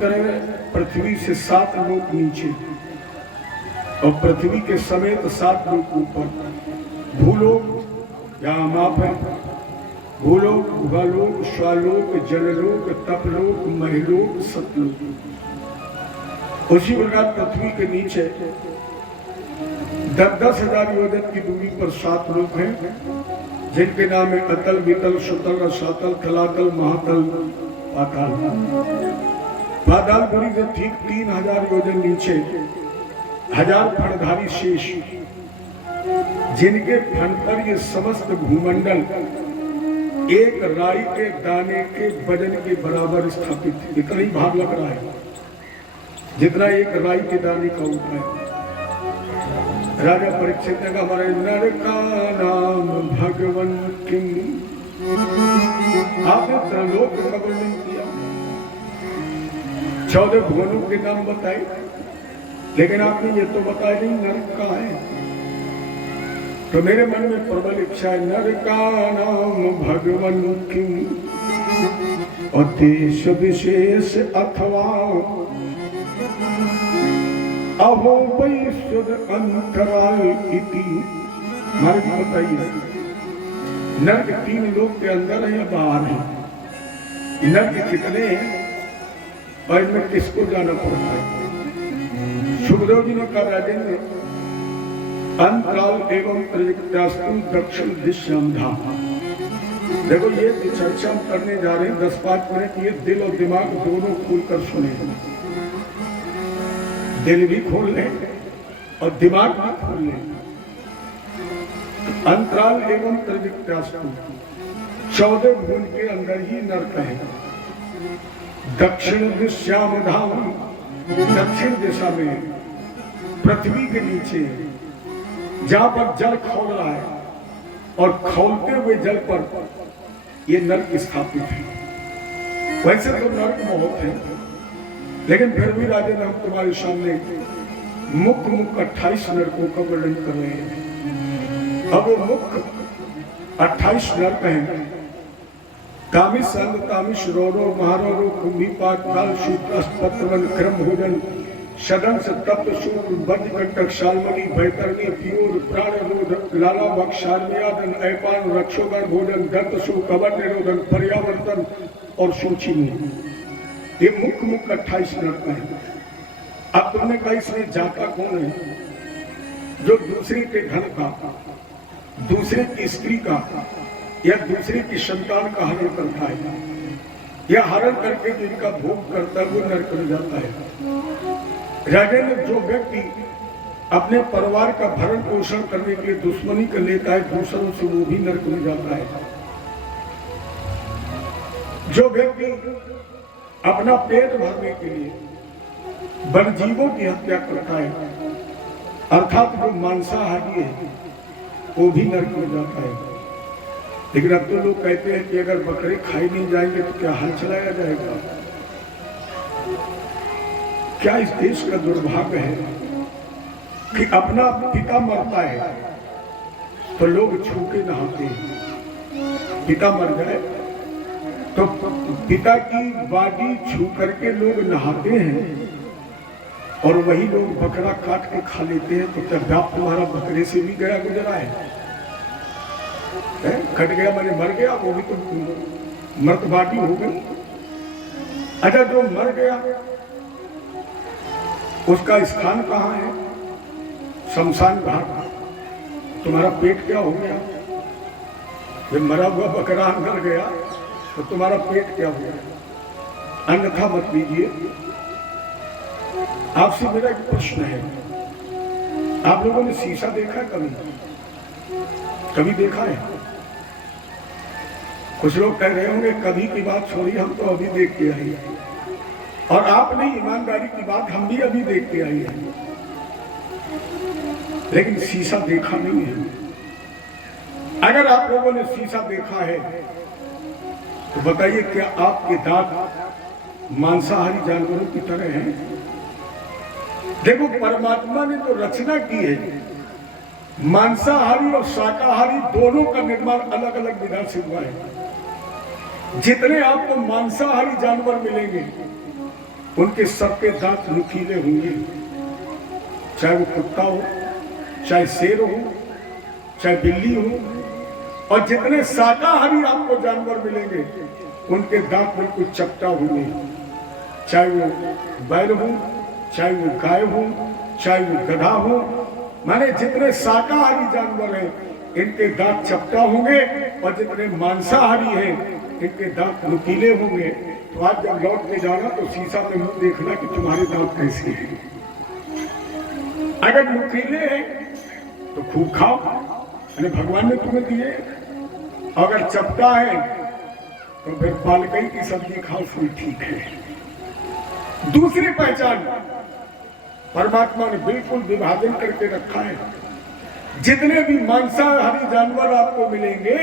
पृथ्वी से 7 लोक नीचे और पृथ्वी के समेत 7 लोक ऊपर, भूलोक यहाँ माप है, भूलोक, भूलोक, स्वालोक, जललोक, तपलोक, महलोक, सतलोक। उसी प्रकार पृथ्वी के नीचे 10,000 योजन की दूरी पर 7 लोक हैं, जिनके नाम है अतल, वितल, सुतल, रसातल, तलातल, महातल, पाताल। पातालपुरी से ठीक 3,000 योजन नीचे 1000 फणधारी शेष, जिनके फण पर ये समस्त भूमंडल एक राई के दाने के वजन के बराबर स्थापित है। इतना ही भार लग रहा है जितना एक राई के दाने का होता है। राजा परीक्षित ने कहा, हमारे नर का नाम भगवन किम, आपने त्रैलोक का वर्णन किया, 14 भुवनों के नाम बताए, लेकिन आपने ये तो बताया नहीं नरक का है। तो मेरे मन में प्रबल इच्छा है, नर का नाम भगवन किम, और देश विशेष अथवा अहो वैश्वद अंतराल इति। मार्ग बताइए, नर्क 3 लोक के अंदर है या बाहर है? नर्क कितने हैं और इनमें किसको जाना पड़ता है? सुखदेव जी ने कहा, राजेंद्र अंतराल एवं प्रयुक्तास्तु दक्षिण दिशाम धाम। देखो ये चर्चा हम करने जा रहे हैं 10-5 मिनट, ये दिल और दिमाग दोनों खोलकर सुने। दिल भी खोल लें और दिमाग भी खोल लें। अंतराल एवं प्रयुक्तास्तु 14 भुवन के अंदर ही नरक है। दक्षिण दिशाम धाम, दक्षिण दिशा में पृथ्वी के नीचे जहां पर जल खौल रहा है, और खौलते हुए जल पर ये नरक स्थापित है। वैसे तो नरक बहुत है, लेकिन फिर भी राजन हम तुम्हारे सामने मुख्य 28 नरकों का वर्णन कर रहे हैं। अब वो मुख्य 28 नरक हैं। कामी संग, तामिश, रोरो, महारोरो, कुंभी, पाक, काल, शूद्र, पत्रवन, क्रम भोजन, सदन से तप्त, शूद्र, बद्ध, कंटक, शालमली, भैतरणी, प्योर, प्राण रोध, लाला, भक्षान्यादन, ऐपान, रक्षोगण भोजन, दंत शु, कवर निरोधन, पर्यावर्तन और सूचिनी। ये मुख्य 28 नरक है। अब तुमने कहा इसमें जाता कौन है? जो दूसरे के धन का, दूसरे की स्त्री का या दूसरे की संतान का हरण करता है, या हरण करके जिनका भोग करता है, वो नरक में जाता है। राजा ने जो व्यक्ति अपने परिवार का भरण पोषण करने के लिए दुश्मनी कर लेता है दूसरों से, वो भी नरक में जाता है। जो व्यक्ति अपना पेट भरने के लिए वन्यजीवों की हत्या करता है, अर्थात जो मांसाहारी है, वो भी नरक में जाता है। लेकिन अब तो लोग कहते हैं कि अगर बकरे खाई नहीं जाएंगे तो क्या हाल चलाया जाएगा? क्या इस देश का दुर्भाग्य है कि अपना पिता मरता है तो लोग छू के नहाते हैं। पिता मर जाए तो पिता की बाडी छू करके लोग नहाते हैं, और वही लोग बकरा काट के खा लेते हैं। तो क्या बाप तुम्हारा बकरे से भी गया गुजरा है? कट गया मैंने मर गया, वो भी तो मर्द बाटी हो गई। अच्छा, जो मर गया उसका स्थान कहाँ है? शमशान घाट। तुम्हारा पेट क्या हो गया? जब मरा हुआ बकरा अंदर गया तो तुम्हारा पेट क्या हो गया? अन्यथा मत लीजिए। आपसे मेरा एक प्रश्न है, आप लोगों ने शीशा देखा कभी? कभी देखा है? कुछ लोग कह रहे होंगे कभी की बात छोड़ी, हम तो अभी देख के आई है। और आप नहीं, ईमानदारी की बात, हम भी अभी देख के आई है, लेकिन शीशा देखा नहीं है। अगर आप लोगों ने शीशा देखा है तो बताइए, क्या आपके दांत मांसाहारी जानवरों की तरह हैं? देखो, परमात्मा ने तो रचना की है, मांसाहारी और शाकाहारी दोनों का निर्माण अलग अलग विधा से हुआ है। जितने आपको मांसाहारी जानवर मिलेंगे उनके सबके दांत नुकीले होंगे, चाहे वो कुत्ता हो, चाहे शेर हो, चाहे बिल्ली हो। और जितने शाकाहारी आपको जानवर मिलेंगे उनके दांत बिल्कुल चपटा होंगे, चाहे वो बैल हो, चाहे वो गाय हो, चाहे वो गधा हो। माने जितने शाकाहारी जानवर हैं इनके दांत चपटा होंगे, और जितने मांसाहारी हैं इनके दांत नुकीले होंगे। तो आज जब लौट के जाना तो शीशा में मुंह देखना कि तुम्हारे दांत कैसे हैं। अगर नुकीले हैं तो खूब खाओ, भगवान ने तुम्हें दिए। अगर चपटा है तो फिर पालकई की सब्जी खाओ, फिर ठीक है। दूसरी पहचान, परमात्मा ने बिल्कुल विभाजन करके रखा है। जितने भी मांसाहारी जानवर आपको मिलेंगे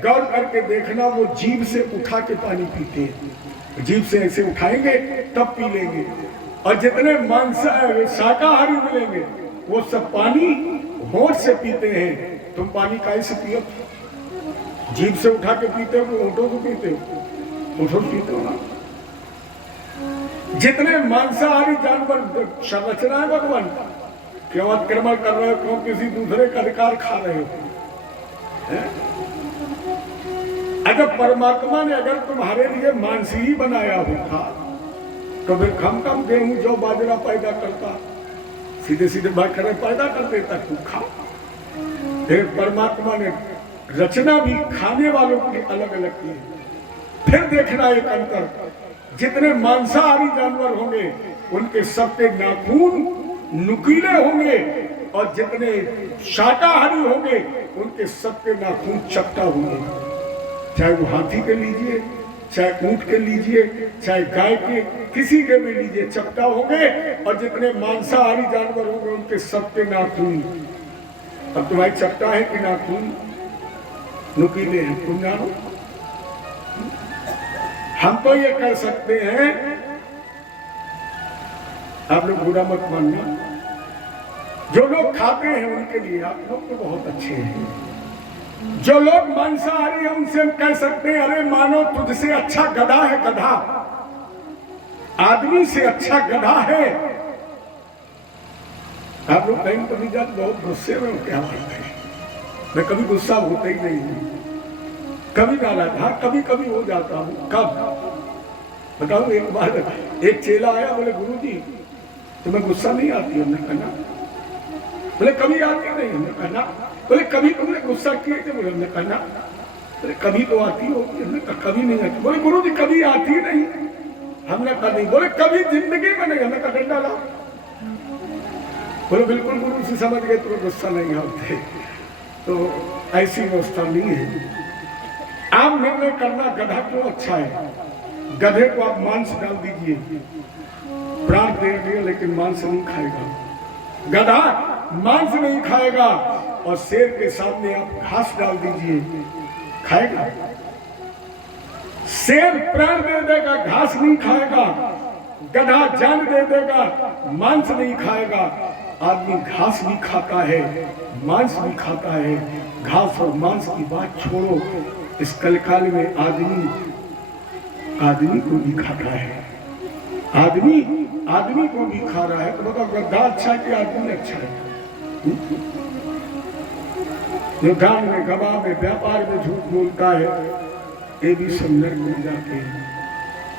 गौर करके देखना, वो जीभ से उठा के पानी पीते हैं, जीभ से ऐसे उठाएंगे तब पी लेंगे। और जितने शाकाहारी मिलेंगे वो सब पानी होंठ से पीते हैं। तुम पानी कैसे पियो? जीभ से उठा के पीते हो, होठों से पीते हो? होठों से पीते हो ना। जितने मांसाहारी जानवर संरचना है भगवान, क्यों अतिक्रमण कर रहे हो, क्यों किसी दूसरे का अधिकार खा रहे हो? अगर परमात्मा ने अगर तुम्हारे लिए मांस ही बनाया होता तो फिर कम कम गेहूं जो बाजरा पैदा करता, सीधे सीधे बाजरा पैदा कर देता, तू खा। फिर परमात्मा ने रचना भी खाने वालों की अलग अलग की। फिर देखना एक अंतर, जितने मांसाहारी जानवर होंगे उनके सबके नाखून नुकीले होंगे, और जितने शाकाहारी होंगे उनके सबके नाखून चपटा होंगे। चाहे वो हाथी के लीजिए, चाहे ऊंट के लीजिए, चाहे गाय के, किसी के भी लीजिए, चपटा होंगे। और जितने मांसाहारी जानवर होंगे उनके सबके नाखून। अब तुम्हारी चपटा है कि नाखून नुकीले हैं? तुम जानो। हम तो ये कह सकते हैं, आप लोग बुरा मत मानना, जो लोग खाते हैं उनके लिए आप लोग तो बहुत अच्छे हैं। जो लोग मांसाहारी हैं उनसे हम कह सकते हैं, अरे मानो तुझसे अच्छा गधा है, गधा आदमी से अच्छा गधा है। आप लोग कहीं तो नहीं जाते, बहुत गुस्से में हो, क्या बात है? मैं कभी गुस्सा होता ही नहीं हूं, कभी डाला था, कभी कभी हो जाता हूं। कब बताऊं? एक बार एक चेला आया, बोले गुरुजी तुम्हें गुस्सा नहीं आती? हमने कहा, बोले कभी आती नहीं। हमने कहा, बोले कभी तुमने गुस्सा किए थे? बोले हमने कहा, बोले कभी तो आती होगी। हमने कहा कभी नहीं आती। बोले गुरुजी कभी आती नहीं। हमने कहा नहीं। बोले कभी जिंदगी में नहीं। हमने कहा डंडा लाओ। बोले बिल्कुल गुरु से समझ गए तुम्हें गुस्सा नहीं आते। तो ऐसी व्यवस्था नहीं है। आप निर्णय करना गधा क्यों अच्छा है। गधे को आप मांस डाल दीजिए, प्राण दे दिए, लेकिन मांस नहीं खाएगा। गधा मांस नहीं खाएगा। और शेर के सामने आप घास डाल दीजिए, खाएगा। शेर प्राण दे देगा, घास नहीं खाएगा। गधा जान दे देगा, मांस नहीं खाएगा। आदमी घास भी खाता है, मांस भी खाता है। घास और मांस की बात छोड़ो, इस कलकाल में आदमी को भी खाता है। आदमी को भी खा रहा है। तो बताओ गधा अच्छा है कि आदमी अच्छा है? जो दान में, गवाह में, व्यापार में झूठ बोलता है, ये भी सब नरक में जाते हैं।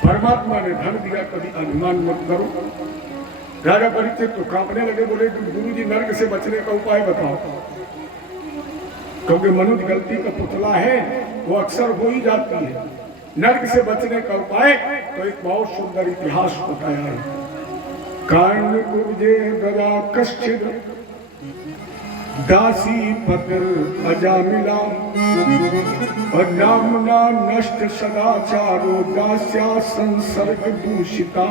परमात्मा ने धन दिया, कभी अभिमान मत करो। राजा परीक्षित तो कांपने लगे, बोले गुरु जी नरक से बचने का उपाय बताओ। क्योंकि मनुष्य गलती का पुतला है, वो अक्सर हो ही जाती है। नरक से बचने का उपाय तो एक बहुत सुंदर इतिहास बताया है। कान उपजे गदा कश्चित दासी पत्र अजामिला, और नामना नष्ट सदाचारो दास्या संसर्ग दूषिता।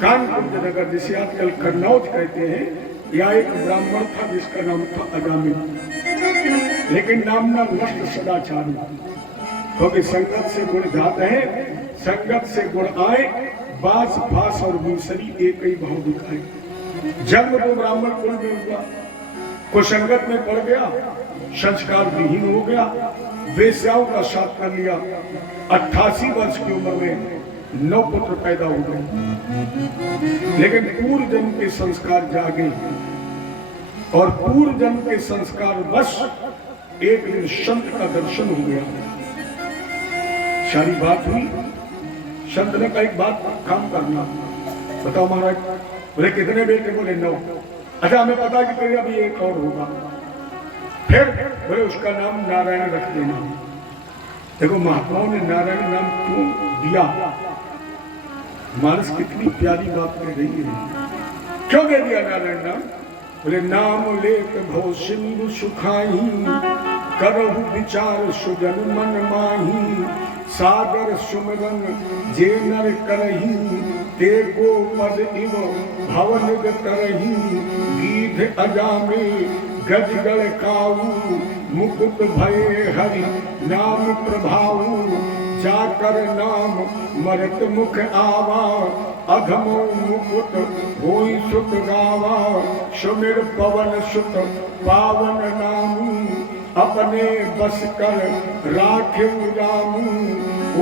कानपुर नगर जिसे आजकल कन्नौज कहते हैं, या एक ब्राह्मण था जिसका नाम था अजामिल, लेकिन नामना नष्ट सदाचारो, क्योंकि संगत से गुण जाते हैं, संगत से गुण आए, बास फास और मूसरी एक ही भाव दिखाए। जन्म तो ब्राह्मण कुल में हुआ, कुसंगत में पड़ गया, संस्कार विहीन हो गया, वेश्याओं का साथ कर लिया। 88 वर्ष की उम्र में 9 पुत्र पैदा हो गए, लेकिन पूर्व जन्म के संस्कार जागे और पूर्व जन्म के संस्कार बस एक दिन संत का दर्शन हो गया। सारी बात हुई, संत ने कहा एक बात काम करना, बताओ महाराज। बोले कितने बेटे? बोले 9। अच्छा हमें पता कि तेरे अभी एक और होगा। फिर बोले उसका नाम नारायण रख देना। देखो महात्माओं ने नारायण नाम क्यों दिया, मानस कितनी प्यारी बात कह रही है। क्यों दे दिया नारायण नाम? बोले नाम लेत भो सिंधु सुखाई, करहु विचार सुजन मन माही, सागर सुमरन जे नर करही, ते को पद इव भवन तरही, गीध अजामे गजगण काऊ, मुकुट भये हरि नाम प्रभाऊ, जाकर नाम मरत मुख आवा, अधमो मुकुट होई सुत गावा, सुमिर पवन सुत पावन नामू, अपने बस कर राखे रामू,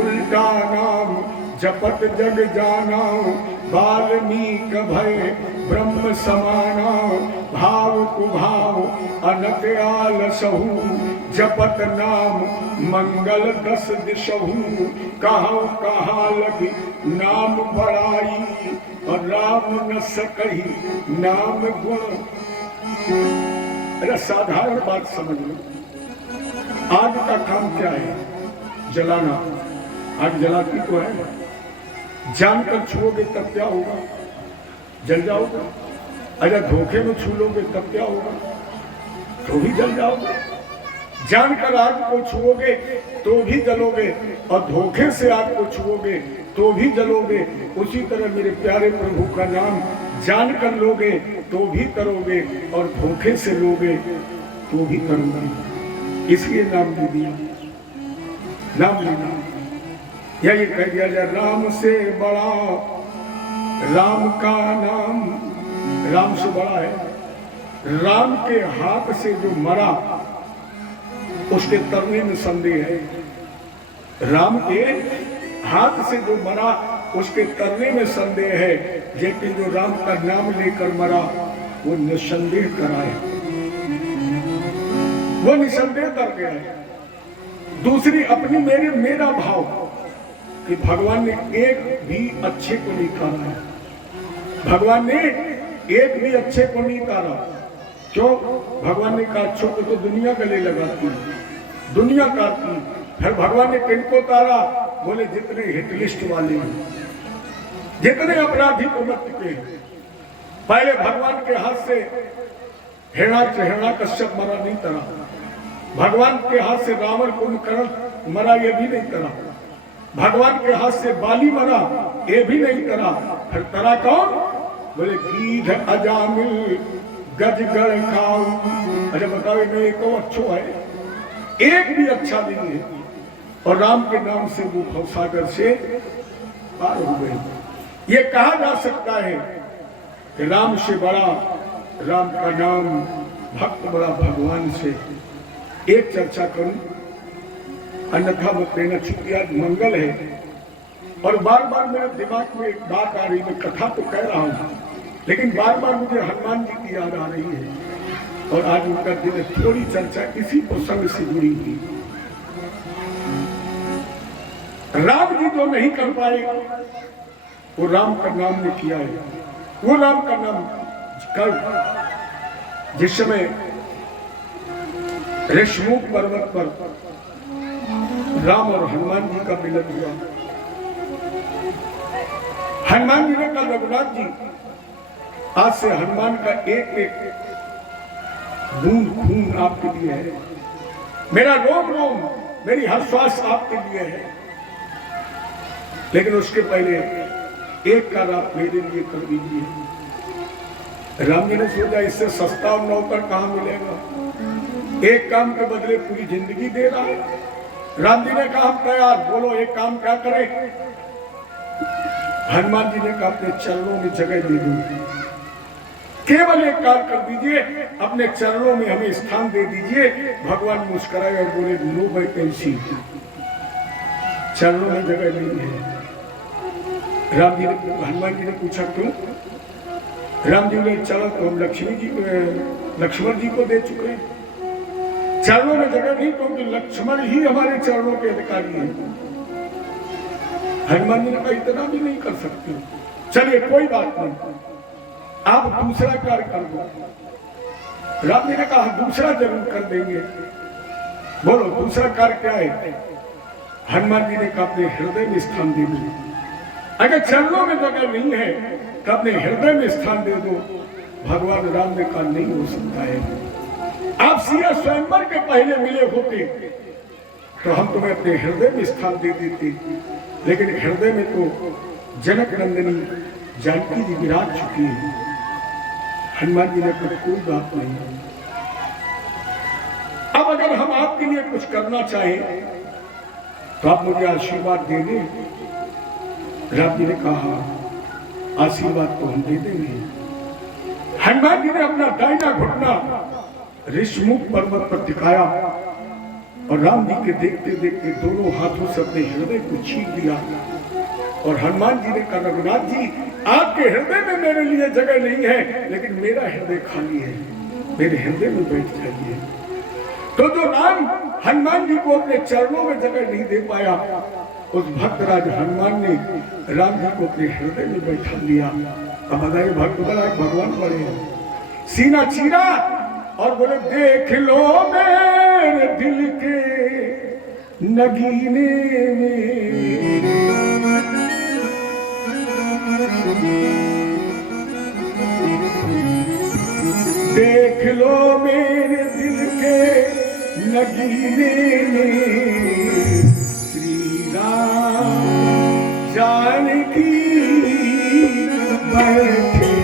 उल्टा नाम जपत जग जाना, वाल्मीक भय ब्रह्म समाना, भाव कुभाव अनक आलसहु, जपत नाम मंगल 10 दिशहु, कहाँ कहाँ लगी नाम बड़ाई, और राम न सकही नाम गुण। अरे साधारण बात समझ लो, आग का काम क्या है? जलाना। आग जलाती तो है, जानकर छुओगे तब क्या होगा? जल जाओगे। अगर धोखे में छू लोगे तब क्या होगा? तो भी जल जाओगे। जानकर आग को छुओगे तो भी जलोगे, और धोखे से आग को छुओगे तो भी जलोगे। उसी तरह मेरे प्यारे प्रभु का नाम जानकर लोगे तो भी तरोगे, और धोखे से लोगे तो भी तरोगे। इसलिए नाम दे दिया, नाम लेना। या ये कह दिया जाए राम से बड़ा, राम का नाम राम से बड़ा है। राम के हाथ से जो मरा उसके तरने में संदेह है। राम के हाथ से जो मरा उसके तरने में संदेह है, लेकिन जो राम का नाम लेकर मरा वो निसंदेह कराए, वो निसंदेह कर गया है। दूसरी अपनी मेरा भाव कि भगवान ने एक भी अच्छे को नहीं तारा है। भगवान ने एक भी अच्छे को नहीं तारा। क्यों? भगवान ने कहा अच्छों को तो दुनिया गले लगाती, दुनिया काटती। फिर भगवान ने किनको तारा? बोले जितने हिटलिस्ट वाले हैं, जितने अपराधी प्रवृत्ति के हैं। पहले भगवान के हाथ से हिरण्याकश्यप मरा नहीं तरा, भगवान के हाथ से रावण कुंभकर्ण मरा ये भी नहीं तरा, भगवान के हाथ से बाली मरा ये भी नहीं तरा। फिर तरा कौन? बोले गीध अजामिल गजगण खाऊ। अच्छा बताओ इनमें एक तो अच्छो है, एक भी अच्छा नहीं है। और राम के नाम से वो भवसागर से पार हो गए। ये कहा जा सकता है कि राम से बड़ा, राम का नाम भक्त बड़ा भगवान से। एक चर्चा करूं, अन्यथा मत लेना, चूंकि आज मंगल है और बार बार मेरे दिमाग में एक बात आ रही, मैं कथा तो कह रहा हूं लेकिन बार बार मुझे हनुमान जी की याद आ रही है। और आज उनका दिन थोड़ी चर्चा इसी प्रसंग से जुड़ी हुई। राम जी जो नहीं कर पाए वो राम का नाम ने किया है। वो राम का नाम कर जिस समय ऋषमुख पर्वत पर राम और हनुमान जी का मिलन हुआ, हनुमान जी ने कहा रघुनाथ जी आज से हनुमान का एक एक बूंद खून आपके लिए है, मेरा रोम रोम मेरी हर श्वास आपके लिए है। लेकिन उसके पहले एक कार्य आप मेरे लिए कर दीजिए। राम जी ने सोचा इससे सस्ता और नौकर कहां मिलेगा, एक काम के बदले पूरी जिंदगी दे रहा है। राम जी ने कहा हम तैयार, बोलो एक काम क्या करें? हनुमान जी ने कहा अपने चरणों में जगह दे दूंगी, केवल एक काम कर दीजिए, अपने चरणों में हमें स्थान दे दीजिए। भगवान मुस्कुराए और बोले नो वैकेंसी, चरणों में जगह नहीं है। राम जी ने, हनुमान जी ने पूछा क्यों? राम जी ने चलो तो हम लक्ष्मण जी को दे चुके हैं, चरणों में जगह नहीं, क्योंकि लक्ष्मण ही हमारे चरणों के अधिकारी हैं। हनुमान जी ने कहा इतना भी नहीं कर सकते, चलिए कोई बात नहीं, आप दूसरा कार्य कर दो। राम जी ने कहा दूसरा जरूर कर देंगे। बोलो दूसरा कार्य क्या है? हनुमान जी ने कहा अपने हृदय में स्थान दे दो। अगर चरणों में जगह नहीं है तो अपने हृदय में स्थान दे दो। भगवान राम ने कहा नहीं हो सकता है, आप सिया स्वयंवर के पहले मिले होते तो हम तुम्हें अपने हृदय में स्थान दे देते, लेकिन हृदय में तो जनक नंदिनी जानकी जी विराज चुकी है। हनुमान जी ने कहा कोई बात नहीं, अब अगर हम आपके लिए कुछ करना चाहें तो आप मुझे आशीर्वाद दे दें। राम जी ने कहा आशीर्वाद तो हम दे देंगे। हनुमान जी ने अपना दाहिना घुटना ऋषमुख पर्वत पर टिकाया और राम जी के देखते देखते दोनों हाथों से अपने हृदय को छीन लिया और हनुमान जी ने कहा रघुनाथ जी आपके हृदय में मेरे लिए जगह नहीं है, लेकिन मेरा हृदय खाली है, मेरे हृदय में बैठ जाइए। तो जो राम हनुमान जी को अपने चरणों में जगह नहीं दे पाया, उस भक्तराज हनुमान ने राम जी को अपने हृदय में बैठा लिया। अब बताइए भगवान बड़े हैं। सीना चीरा और बोले देख लो मेरे दिल के नगीने में, देख लो मेरे दिल के नगीने में श्री राम जानकी बैठे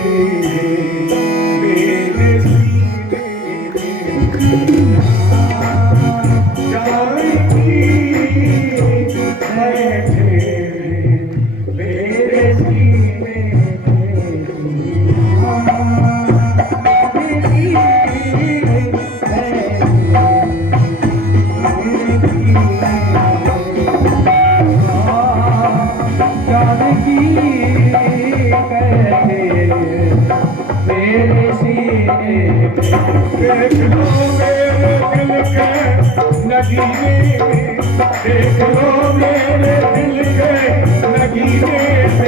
मेरे सीने में, जानकी बैठे मेरे सीने में। देख लो मेरे दिल के नगीने में, देख लो मेरे दिल के नगीने में,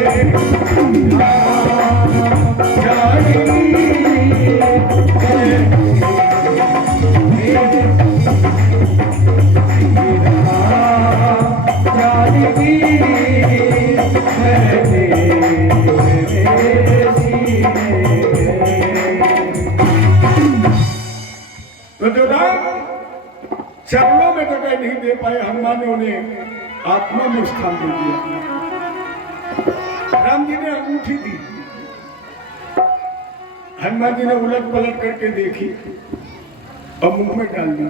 तो जो राम चरणों में जगह नहीं दे पाए, हनुमान ने उन्हें आत्मा में स्थान दे दिया। राम जी ने अंगूठी दी, हनुमान जी ने उलट पलट करके देखी और मुंह में डाल दी।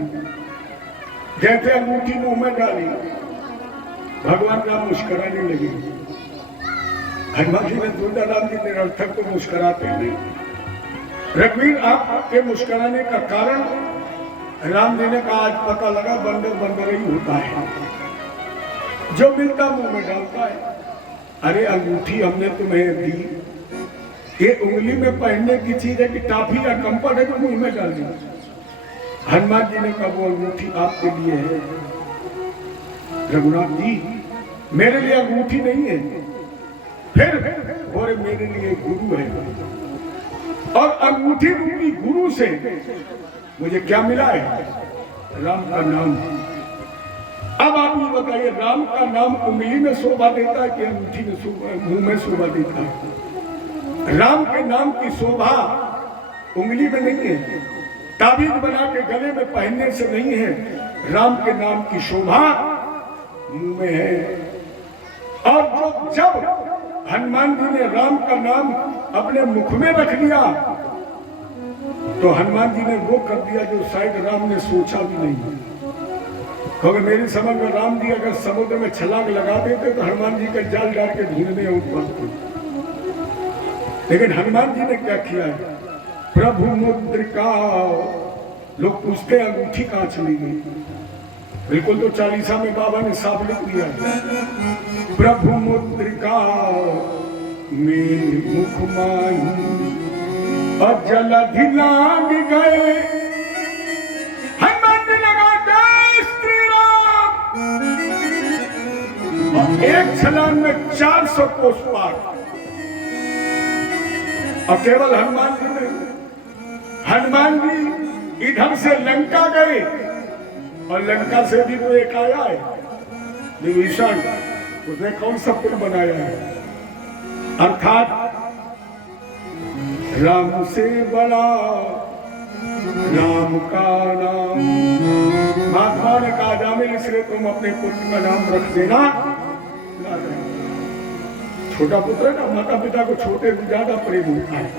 जैसे अंगूठी मुंह में डाली भगवान राम मुस्कुराने लगे। हनुमान जी ने सोचा राम जी निरर्थक को मुस्कुराते नहीं। रघुवीर आपके मुस्कुराने का कारण राम जी ने कहा आज पता लगा बंदर बंदर ही होता है, जो मिलता मुंह में डालता है। अरे अंगूठी हमने तुम्हें दी, ये उंगली में पहनने की चीज है कि टाफी या कंपट है जो मुंह में डाल दी। हनुमान जी ने कहा वो अंगूठी आपके लिए है। रघुनाथ जी मेरे लिए अंगूठी नहीं है, फिर बोले मेरे लिए गुरु है, और अंगूठी रूपी गुरु से मुझे क्या मिला है? राम का नाम। अब आप ये बताइए राम का नाम उंगली में शोभा देता है कि अंगूठी में मुंह में शोभा देता है? राम के नाम की शोभा उंगली में नहीं है, ताबीज बना के गले में पहनने से नहीं है। राम के नाम की शोभा मुंह में है। और जो जब हनुमान जी ने राम का नाम अपने मुख में रख लिया तो हनुमान जी ने वो कर दिया जो शायद राम ने सोचा भी नहीं। क्योंकि मेरी समझ में राम जी अगर समुद्र में छलांग लगा देते तो हनुमान जी का जाल डाल के ढूंढने ऊपर, लेकिन हनुमान जी ने क्या किया है? प्रभु मुद्रिका। लोग पूछते अंगूठी कहाँ चली गई? बिल्कुल तो 40 में बाबा ने साफ लिख दिया, प्रभु मुद्रिका में मुख माही और जलधि लाग गए। हनुमान ने लगा जय श्री राम और एक छलांग में 400 कोस पार। और केवल हनुमान जी नहीं, हनुमान जी इधर से लंका गए और लंका से भी तो एक आया है विभीषण, उसने कौन सा पुल बनाया है? अर्थात राम से बड़ा राम का नाम। महात्मा ने कहा जामिल इसलिए तुम अपने पुत्र का नाम रख देना। छोटा पुत्र है ना, माता पिता को छोटे से ज्यादा प्रेम होता है।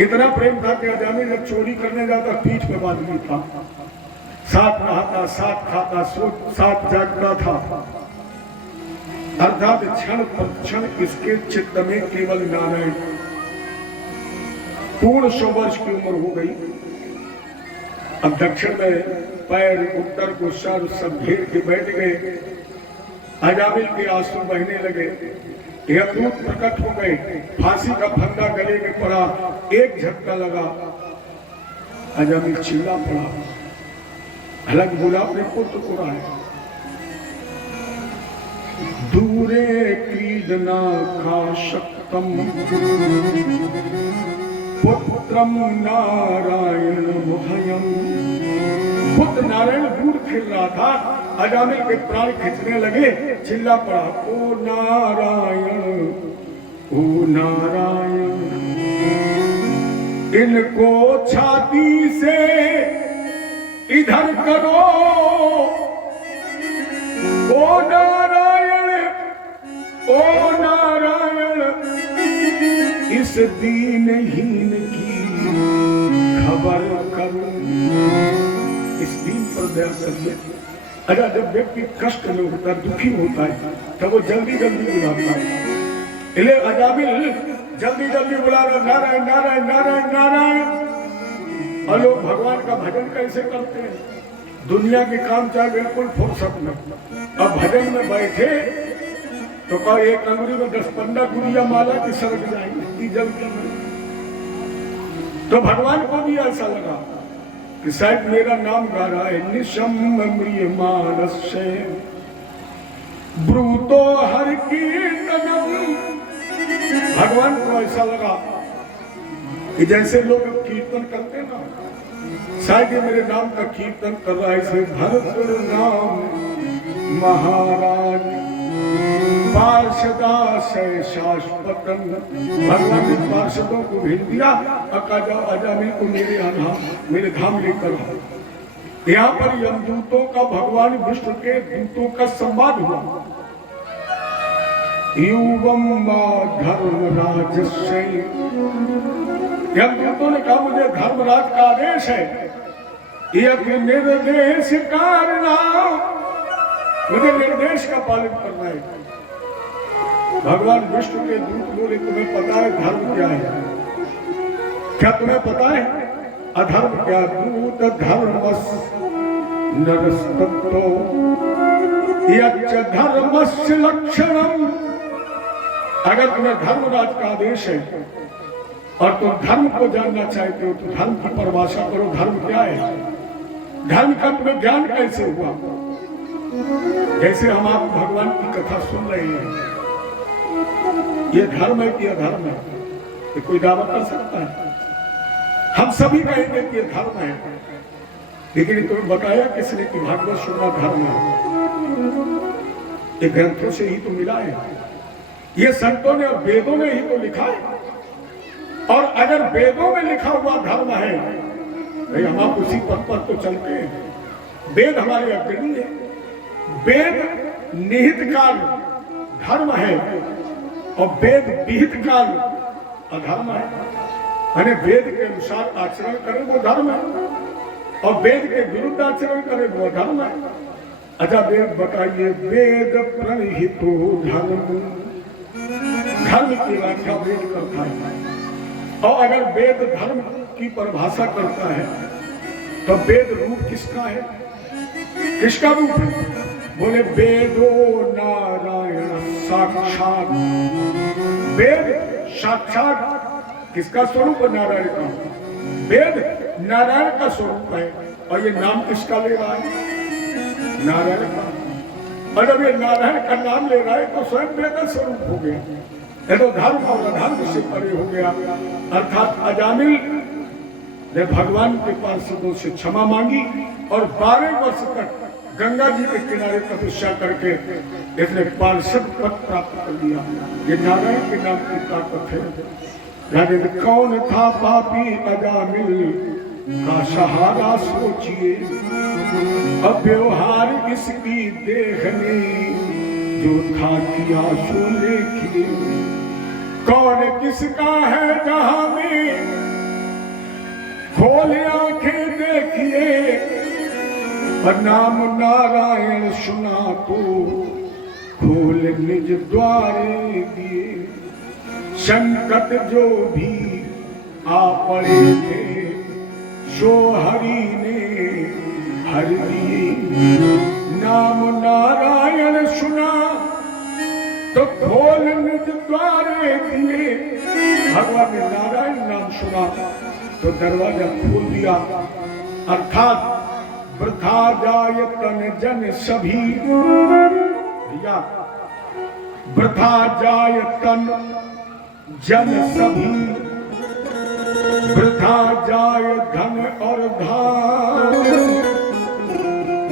इतना प्रेम था कि अजामिल जब चोरी करने जाता पीठ में बांधी था, साथ नहाता, साथ खाता, साथ जागता था। अर्थात क्षण पर क्षण इसके चित्त में केवल नारायण। पूर्ण 100 वर्ष की उम्र हो गई। अब दक्षिण में पैर, उत्तर को सर सब घेर के बैठ गए। अजामिल के आंसू बहने लगे। यह दूत प्रकट हो गए। फांसी का फंदा गले में पड़ा, एक झटका लगा, अजामिल चिल्ला पड़ा। अलग बोला अपने पुत्र को राय, दूरे क्रीडना खाशक्तम पुत्रम नारायण भयम। पुत्र नारायण दूर खेल रहा था। अजामिल के प्राण खींचने लगे, चिल्ला पड़ा, ओ नारायण, ओ नारायण। इनको छाती से इधर करो, ओ नारायण, ओ नारायण। इस दीनहीन की खबर करो, इस दीन पर दया करिए। अगर जब व्यक्ति कष्ट में होता है, दुखी होता है, तब वो जल्दी जल्दी बुलाता है। इसलिए अजामिल जल्दी जल्दी बुला रहा, नारायण नारायण नारायण नारायण। और लोग भगवान का भजन कैसे करते हैं? दुनिया के काम चाहे बिल्कुल फुर्सत में, अब भजन में बैठे तो कहा एक अंगुली में 10-15 गुड़िया माला की सरक जाएंगी जल्दी में। तो भगवान को भी ऐसा लगा कि शायद मेरा नाम गा रहा है, निशम म्रियमानस्य ब्रूतो हर कीर्तनम। भगवान को ऐसा लगा कि जैसे लोग कीर्तन करते ना, शायद ये मेरे नाम का कीर्तन कर रहा है। इसे भरत नाम महाराज पार्षदाशय शाश्वतम। भगवान ने पार्षदों को भेज दिया, अजामिल को मेरे धाम लेकर आओ। यहाँ पर यमदूतों का भगवान विष्णु के दूतों का संवाद हुआ। युवम धर्मराजस्य, यमदूतों ने कहा मुझे धर्मराज का आदेश है, यज्ञ निर्देश करना, मुझे निर्देश का पालन करना है। भगवान विष्णु के दूत बोले तुम्हें पता है धर्म क्या है? क्या तुम्हें पता है अधर्म क्या? दूत धर्मस् नरस्तत्तो यच्च धर्मस्य लक्षणम। अगर तुम्हें धर्मराज का आदेश है और तुम धर्म को जानना चाहते हो तो धर्म की परिभाषा करो। धर्म क्या है? धर्म का तुम्हें ज्ञान कैसे हुआ? जैसे हम आप भगवान की कथा सुन रहे हैं, ये धर्म है कि अधर्म है? ये कोई दावा कर सकता है? हम सभी कहेंगे कि ये धर्म है, लेकिन तुम्हें बताया किसने कि भागवत सुनना धर्म है? ये ग्रंथों से ही तो मिला है, ये संतों ने और वेदों ने ही तो लिखा है। और अगर वेदों में लिखा हुआ धर्म है, भाई हम आप उसी पथ पर तो चलते हैं। वेद हमारे अग्रणी है, वेद निहित काल धर्म है और वेद विहित काल अधर्म है। यानी वेद के अनुसार आचरण करें वो धर्म है और वेद के विरुद्ध आचरण करें वो धर्म है। अच्छा वेद बताइए, वेद प्रणहितो धर्म, धर्म की व्याख्या वेद करता है। और अगर वेद धर्म की परिभाषा करता है तो वेद रूप किसका है? किसका रूप है? बोले वेदो नारायण साक्षात वेद साक्षात किसका स्वरूप है? नारायण का। वेद नारायण का स्वरूप है और ये नाम किसका ले रहा है? नारायण का। और जब ये नारायण का नाम ले रहा है तो स्वयं वेद स्वरूप हो गया, ये तो धर्म और अधर्म से परे हो गया। अर्थात अजामिल ने भगवान के पार्षदों से क्षमा मांगी और 12 वर्ष तक गंगा जी के किनारे तपस्या करके इसने पार्षद पद प्राप्त कर लिया। ये नारायण के नाम की ताकत है। यानी कौन था पापी अजामिल का सहारा सोचिए, अब व्यवहार इसकी देखने जो था किया सो देखिए। कौन किसका है जहां में खोले आंखें देखिए, और नाम नारायण सुना तो खोल निज द्वारे दिए। संकट जो भी आ पड़े थे सो हरि ने हर दिए। नाम नारायण सुना तो खोल निज द्वारे दिए। भगवान ने नारायण नाम सुना तो दरवाजा खोल दिया। अर्थात वृथा जाय तन जन सभी, भैया वृथा जाय तन जन सभी, वृथा जाय धन और धान,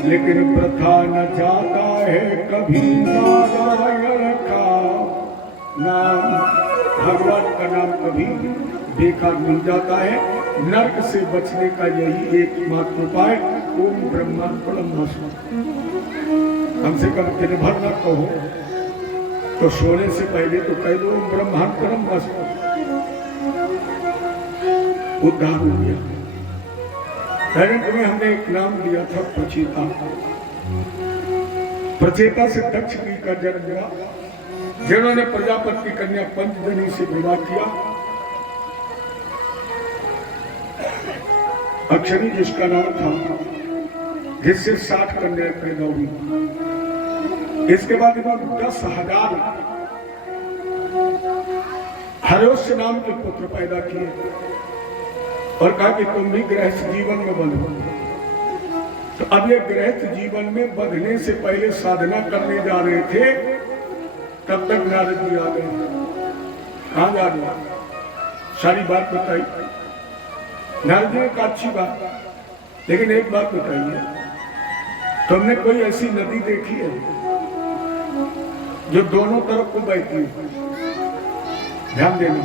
लेकिन वृथा न जाता है कभी नारायण का नाम। भगवान का नाम कभी बेकार नहीं जाता है। नरक से बचने का यही एकमात्र उपाय ओम ब्रह्मांड हमसे कम दिन भर न कहो तो सोने से पहले तो कह दो ओम ब्रह्मांड परम उद्धार हो गया। पहले तुम्हें हमने एक नाम दिया था प्रचेता। प्रचेता से दक्ष का जन्म हुआ, जिन्होंने प्रजापति की कन्या पंचजनी से विवाह किया। अक्षरी जिसका नाम था, जिससे 60 कन्याएं पैदा हुई। इसके बाद इन्होंने 10,000 हरोस्य नाम के पुत्र पैदा किए और कहा कि तुम भी गृहस्थ जीवन में बंधो। तो अब ये गृहस्थ जीवन में बंधने से पहले साधना करने जा रहे थे, तब तक नारद जी आ गए। कहाँ जा रहे? सारी बात बताई। नारद जी ने कहा अच्छी बात, लेकिन एक बात बताइए, तुमने कोई ऐसी नदी देखी है जो दोनों तरफ को बहती है? ध्यान देना।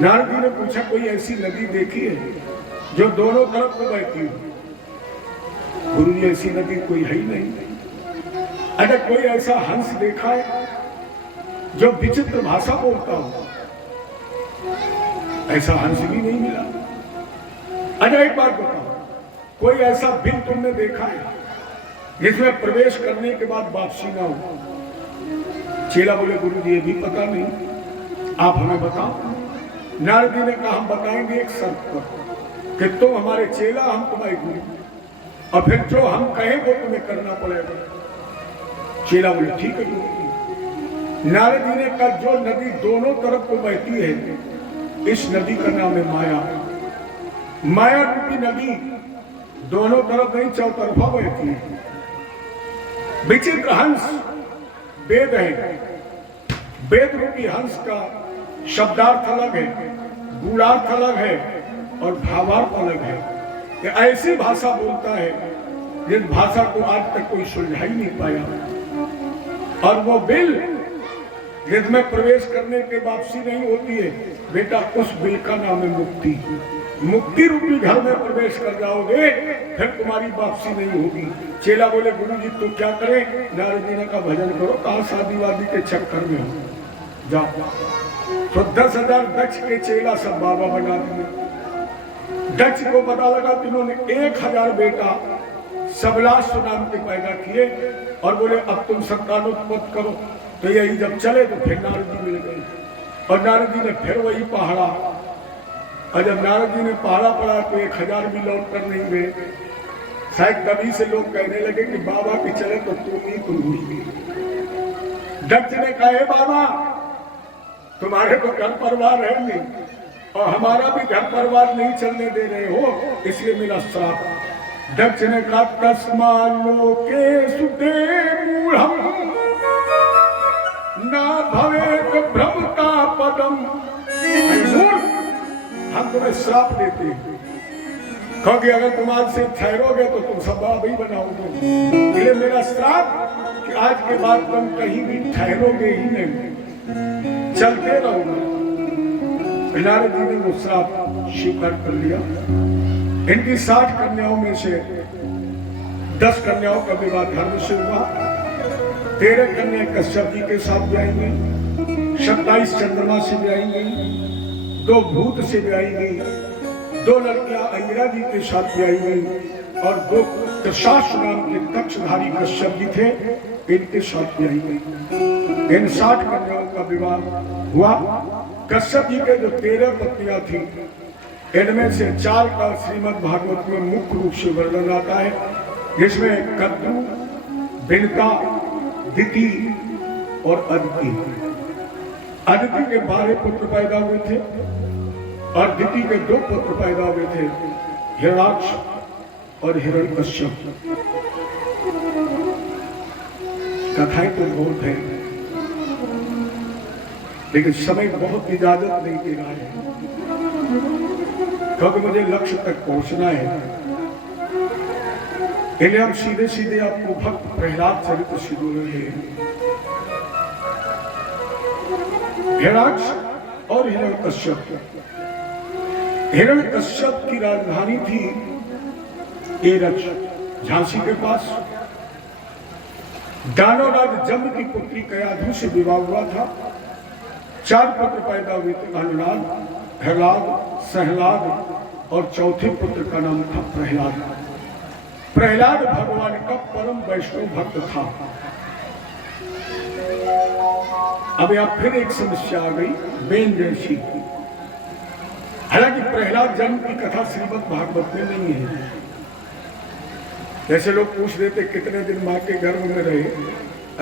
नारद जी ने पूछा कोई ऐसी नदी देखी है जो दोनों तरफ को बहती है? गुरु जी ऐसी नदी कोई है ही नहीं। अगर कोई ऐसा हंस देखा है जो विचित्र भाषा बोलता हो? ऐसा हंस भी नहीं मिला। अच्छा एक बात बताओ, कोई ऐसा बिल तुमने देखा है जिसमें प्रवेश करने के बाद वापसी ना हो? चेला बोले गुरु जी ये भी पता नहीं, आप हमें बताओ। नारद जी ने कहा हम बताएंगे एक शर्त पर कि तुम हमारे चेला, हम तुम्हारे गुरु, और फिर जो हम कहें वो तुम्हें करना पड़ेगा। चेला बोले ठीक है गुरु जी। नारद जी ने कहा जो नदी दोनों तरफ को बहती है, इस नदी का नाम है माया। माया रूपी नदी दोनों तरफ नहीं चौतरफा बहती है। विचित्र हंस वेद है। वेद रूपी हंस का शब्दार्थ अलग है, गूढ़ार्थ अलग है और भावार्थ अलग है। ये ऐसी भाषा बोलता है जिस भाषा को आज तक कोई सुलझा ही नहीं पाया। और वो बिल जिसमें प्रवेश करने के वापसी नहीं होती है, बेटा उस बिल का नाम है मुक्ति। मुक्ति रूपी घर में प्रवेश कर जाओगे फिर तुम्हारी वापसी नहीं होगी। चेला बोले गुरु जी तो क्या करें? नारद जी ने कहा भजन करो, कहा शादी वादी के चक्कर में हो जाओ। तो 10,000 दक्ष के चेला सब बाबा बना दिए। दक्ष को पता लगा कि इन्होंने 1,000 बेटा सबलाश्व नाम के पैदा किए और बोले अब तुम संतानोत्पत्ति करो। तो यही जब चले तो फिर नारद जी मिल गए और नारद जी ने फिर वही पहाड़ा। और जब नारद जी ने पहाड़ा पड़ा तो 1,000 भी लौट कर नहीं गए। शायद तभी से लोग कहने लगे कि बाबा के चले तो तुम ही तुम हुई। दक्ष ने कहा बाबा तुम्हारे तो घर परिवार है नहीं और हमारा भी घर परिवार नहीं चलने दे रहे हो, इसलिए मेरा श्राप। दक्ष ने कहा तस्मा लोके सुते मूढ़म ना भवेत भ्रमता पदम। हम तुम्हें श्राप देते हैं, क्योंकि अगर तुम आज से ठहरोगे तो तुम सब बाबी बनाओगे। इसलिए मेरा श्राप कि आज के बाद तुम कहीं भी ठहरोगे ही नहीं, चलते रहोगे। नारद जी ने वो श्राप स्वीकार कर लिया। इनकी 60 कन्याओं में से 10 कन्याओं का विवाह धर्म से हुआ। 13 कन्या कश्यप जी के साथ ब्याही गई, 27 चंद्रमा से ब्याही गई, 2 भूत से ब्याही गई, 2 लड़कियां अंगिरा जी के साथ ब्याही गई और 2 कृशाश नाम के कक्षधारी कश्यप जी थे, इनके साथ ब्याही गई। इन 60 कन्याओं का विवाह हुआ। कश्यप जी के जो 13 पत्नियां थी, इनमें से 4 का श्रीमद् भागवत में मुख्य रूप से वर्णन आता है, जिसमें कद्दू, बिनका, दिति और अदिति। अदिति के 12 पुत्र पैदा हुए थे और दिति के 2 पुत्र पैदा हुए थे, हिरण्याक्ष और हिरण्यकश्यप। कथाएं तो बहुत है, लेकिन समय बहुत इजाजत नहीं दे रहा है, क्योंकि मुझे लक्ष्य तक पहुंचना है। इसलिए हम सीधे सीधे आपको भक्त प्रहलाद चरित्र से बोलेंगे। हिरण्याक्ष और हिरण्यकश्यप। हिरण्यकश्यप की राजधानी थी एरच, झांसी के पास। दानवराज जम्ब की पुत्री कयाधु से विवाह हुआ था। 4 पुत्र पैदा हुए थे, अनुराग, प्रहलाद, सहलाद और चौथे पुत्र का नाम था प्रहलाद। प्रहलाद भगवान का परम वैष्णव भक्त था। अब यहां फिर एक समस्या आ गई, बेन जैसी। हालांकि प्रहलाद जन्म की कथा श्रीमद् भागवत में नहीं है। जैसे लोग पूछ रहे थे कितने दिन मां के गर्भ में रहे,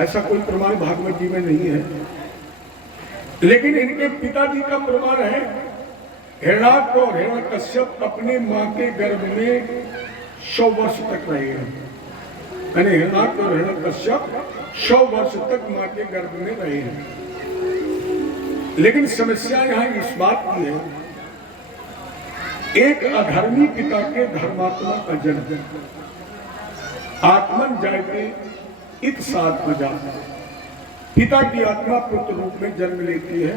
ऐसा कोई प्रमाण भागवत जी में नहीं है, लेकिन इनके पिताजी का प्रमाण है। हिरण्याक्ष और हिरण्यकश्यप अपने मां के गर्भ में 100 वर्ष तक रहे हैं। यानी हिरण्याक्ष और हिरण्यकश्यप 100 वर्ष तक मां के गर्भ में रहे हैं। लेकिन समस्या यहां इस बात की है, एक अधर्मी पिता के धर्मात्मा का जन्म। आत्मन जायते इत साथ बजा, पिता की आत्मा पुत्र रूप में जन्म लेती है,